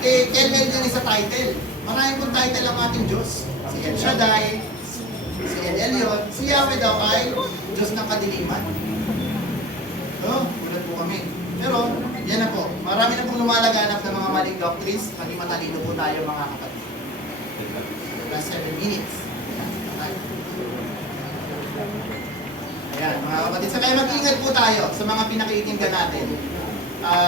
El Elyon is a title. Maraming pong title ang ating Diyos. Si El Shaddai, si El Elyon, si Yahweh daw ay Diyos ng kadiliman. Gulat po kami. Pero, yan na po. Marami na pong lumalaganap ng mga maling doctrines. Maging matalino po tayo mga kapatid. Last 7 minutes. Ayan, mga kapatid. So, kaya mag-ingat po tayo sa mga pinakikinggan natin.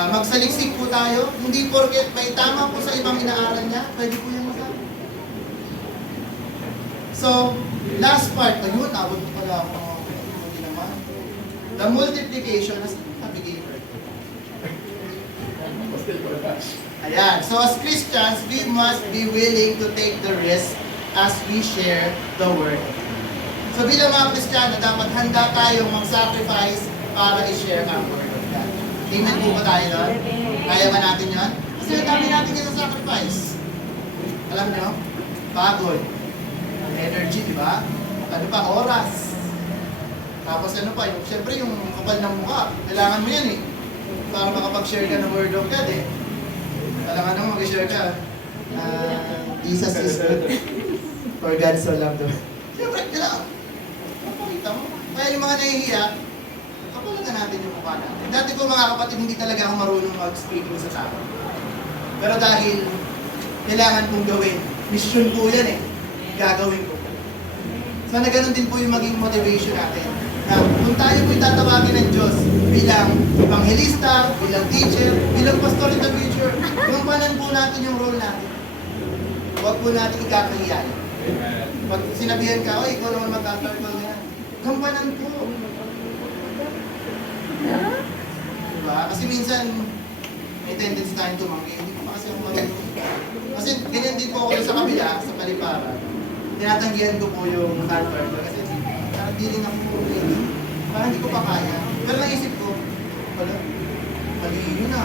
Magsaliksik po tayo. Hindi porket may tama po sa ibang inaaral niya, pwede po yan masama. So, last part. Ayun, abot ko pala ako. Hindi naman. The multiplication as nabigay ko. Ayan. So, as Christians, we must be willing to take the risk as we share the Word. So bilang mga Kristiyano, dapat handa tayong mag-sacrifice para i-share ang Word of God. Amen po ba tayo doon? Kaya ba natin yun? Kasi ang dami natin yung sacrifice. Alam nyo? Pagod. Energy, di ba? Ano pa? Oras. Tapos ano pa? Siyempre yung kapal ng mukha. Kailangan mo yan eh. Para makapag-share ka ng Word of God eh. Kailangan naman mag-share ka. Jesus is good. For God so loved the world. Siyempre, kailangan. Papakita mo. Kaya yung mga nahihiya, kapalagan natin yung mukha natin. Dati ko mga kapatid, hindi talaga ako marunong mag-speaking sa tao. Pero dahil kailangan kong gawin, mission po yan eh. Gagawin ko. Sana ganun din po yung maging motivation natin. Na kung tayo po itatawagin ng Diyos bilang evangelista, bilang teacher, bilang pastor in the future, gampanan po natin yung role natin. Huwag po natin ikakahiyan. Pag sinabihan ka, oh, ikaw naman mag-altar yan. Gampanan po. Diba? Kasi minsan, may tendency tayong tumanggi. Hindi ko pa kasi ako marunong. Kasi ganyan din po ako sa kabila, sa Paliparan. Tinatanggihan ko po yung altar ko. Kasi parang di rin ako ready. Parang hindi ko pa kaya. Pero naisip ko, wala, mali yun na.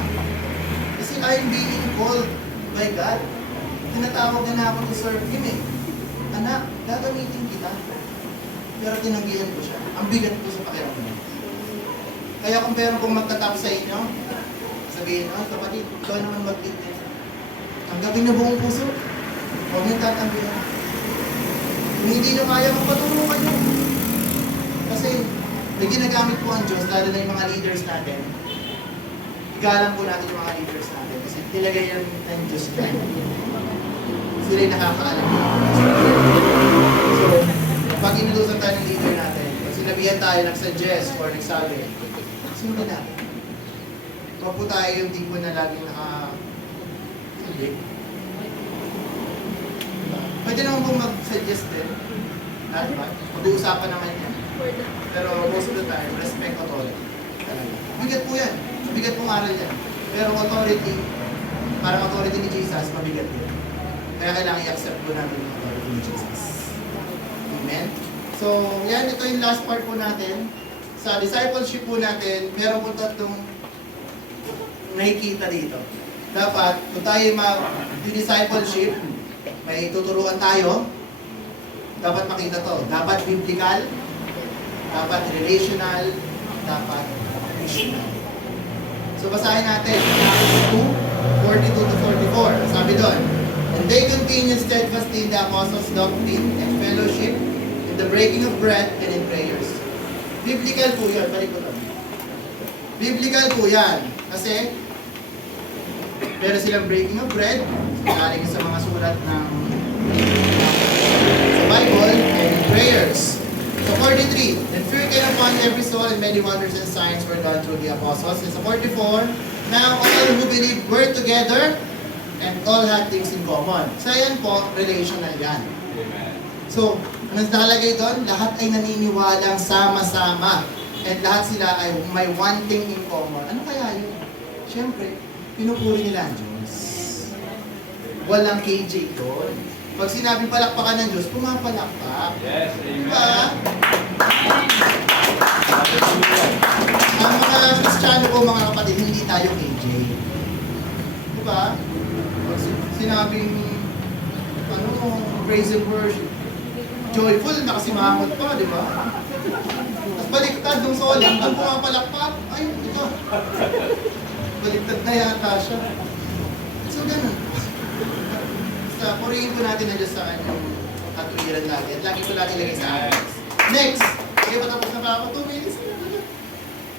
Kasi I'm being called by God. Tinatawag na ako to serve Him eh. Anak, gagamitin kita. Pero tinanggihan ko siya. Ang bigat ko sa pakiramdam. Kaya kung meron pong magtatap sa inyo, sabihin, kapatid, ikaw naman mag-lead nito. Tanggapin na buong puso. Huwag niyong tatanggihan. Kung hindi nyo kaya, magpatulong kayo. Kasi, may ginagamit po ang Diyos, lalo na yung mga leaders natin. Igalang po natin yung mga leaders natin. Kasi nilagay yan ng Diyos dyan. Sila yung nakakaalam. So, pag inutusan tayo ng leader natin, pag sinabihan tayo, nag-suggest or nagsabi, sunod natin. Huwag po tayo yung tipo na laging hindi. Pwede naman po mag-suggest din. Lahat ba? Mag-uusapan naman yan. Pero most of the time, respect authority. Talaga. Mabigat po yan. Mabigat pong aral yan. Pero authority, parang authority ni Jesus, mabigat din. Kaya kailangan i-accept po natin yung authority ni Jesus. Amen? So, yan. Ito yung last part po natin. Sa discipleship po natin, meron po tatlong nakikita dito. Dapat, kung tayo mag-discipleship, may tuturuan tayo, dapat makita to. Dapat biblical, dapat relational, dapat missional. So, basahin natin. Acts 2, 42 to 44. Sabi doon, and they continued steadfastly in the apostles' doctrine and fellowship, in the breaking of bread, and in prayers. Biblical po yan. Balik ko lang. Biblical po yan. Kasi, meron silang breaking of bread, galing sa mga sulat ng sa Bible, and in prayers. So 43, and fear came upon every soul, and many wonders and signs were done through the apostles. And sa 44, now all who believed were together, and all had things in common. So yan po, relational yan. Amen. So, anong nakalagay doon? Lahat ay naniniwalang sama-sama. And lahat sila ay may one thing in common. Ano kaya yun? Siyempre, pinupuri nila ang Diyos. Walang KJ doon. Pag sinabing palakpakan ng Diyos, pumapalakpak. Yes, amen. Diba? Ang mga Kristiyano po, mga kapatid, hindi tayo KJ. Diba? Pag sinabing praise and worship, joyful, nakasimangot pa, di ba? Tapos baliktad nung solang, doon pumapalakpak. Ay, ito. Baliktad na yata siya. So, ganun. Basta, purihin po natin na Diyos sa kanyang katuwiran natin. At lagi po natin lagay sa akin. Next! Okay, patapos na pa ako. 2 minutes.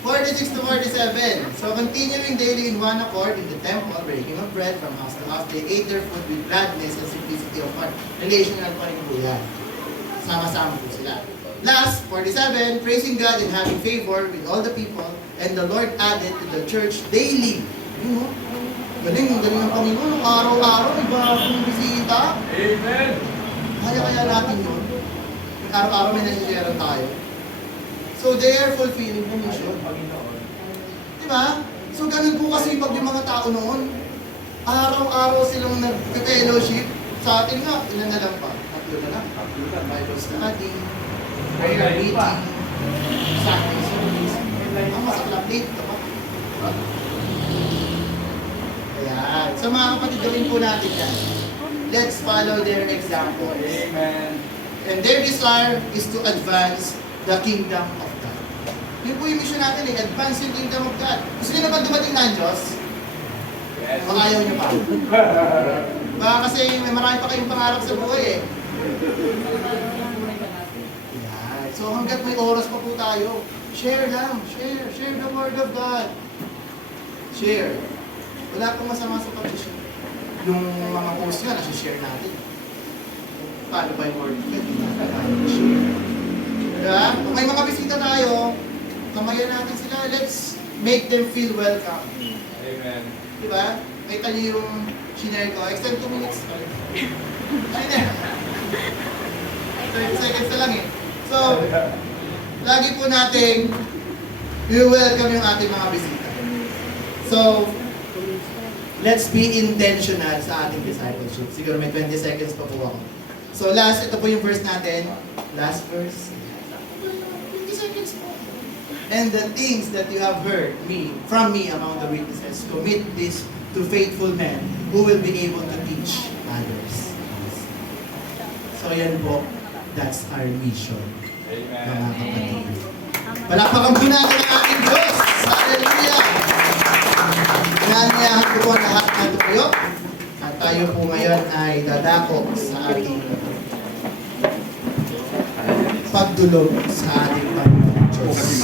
46 to 47. So, continuing daily in one accord in the temple, breaking of bread from house to house, they ate their food with gladness and simplicity of heart. Relational pa rin po yan. Sama-sama po sila. Last, 47, praising God and having favor with all the people, and the Lord added to the church daily. Yun, no? Galing, ang galing ng Panginoon. Araw-araw, may bagong bisita. Amen. Kaya natin yun. Araw-araw may nasisiyaran tayo. So, they are fulfilling the mission. Diba? So, ganun po kasi pag yung mga tao noon, araw-araw silang nag-fellowship. Sa atin nga, ilan na lang pa? Tatlo na lang. Bible study, prayer meeting, Sunday service. Ang masaklap late ka pa. Ayan. So mga kapatid, gawin po natin yan. Let's follow their examples. Amen. And their desire is to advance the kingdom of God. Yun po yung mission natin eh, advance yung kingdom of God. Gusto nyo naman dumating na ang Diyos? Yes. Baka ayaw nyo pa. Baka kasi may marami pa kayong pangarap sa buhay eh. Yan. So hanggat may oras pa po tayo, share lang. Share. Share the word of God. Share. Wala pong masama sa pag-share. Yung mga post nga, nasi-share natin. Paano ba yung word of God? Hindi natin tayo share. Diba? Kung may mga bisita tayo, kamayan natin sila. Let's make them feel welcome. Amen. Diba? Kita niyo yung shinare ko. Extend 2 minutes. Ay na. 30 seconds na lang eh. So, lagi po nating i-welcome yung ating mga bisita. So, let's be intentional sa ating discipleship. Siguro may 20 seconds pa po ako. So last, ito po yung verse natin. Last verse. 20 seconds po. And the things that you have heard from me among the witnesses, commit this to faithful men who will be able to teach others. So yan po, that's our mission, mga Amen. kapatid. Palakpakan po natin ang ating Diyos. Hallelujah! Inanyayahan ko po ang lahat na tumayo. At tayo po ngayon ay dadako sa ating pagdulog sa ating Panginoon Diyos.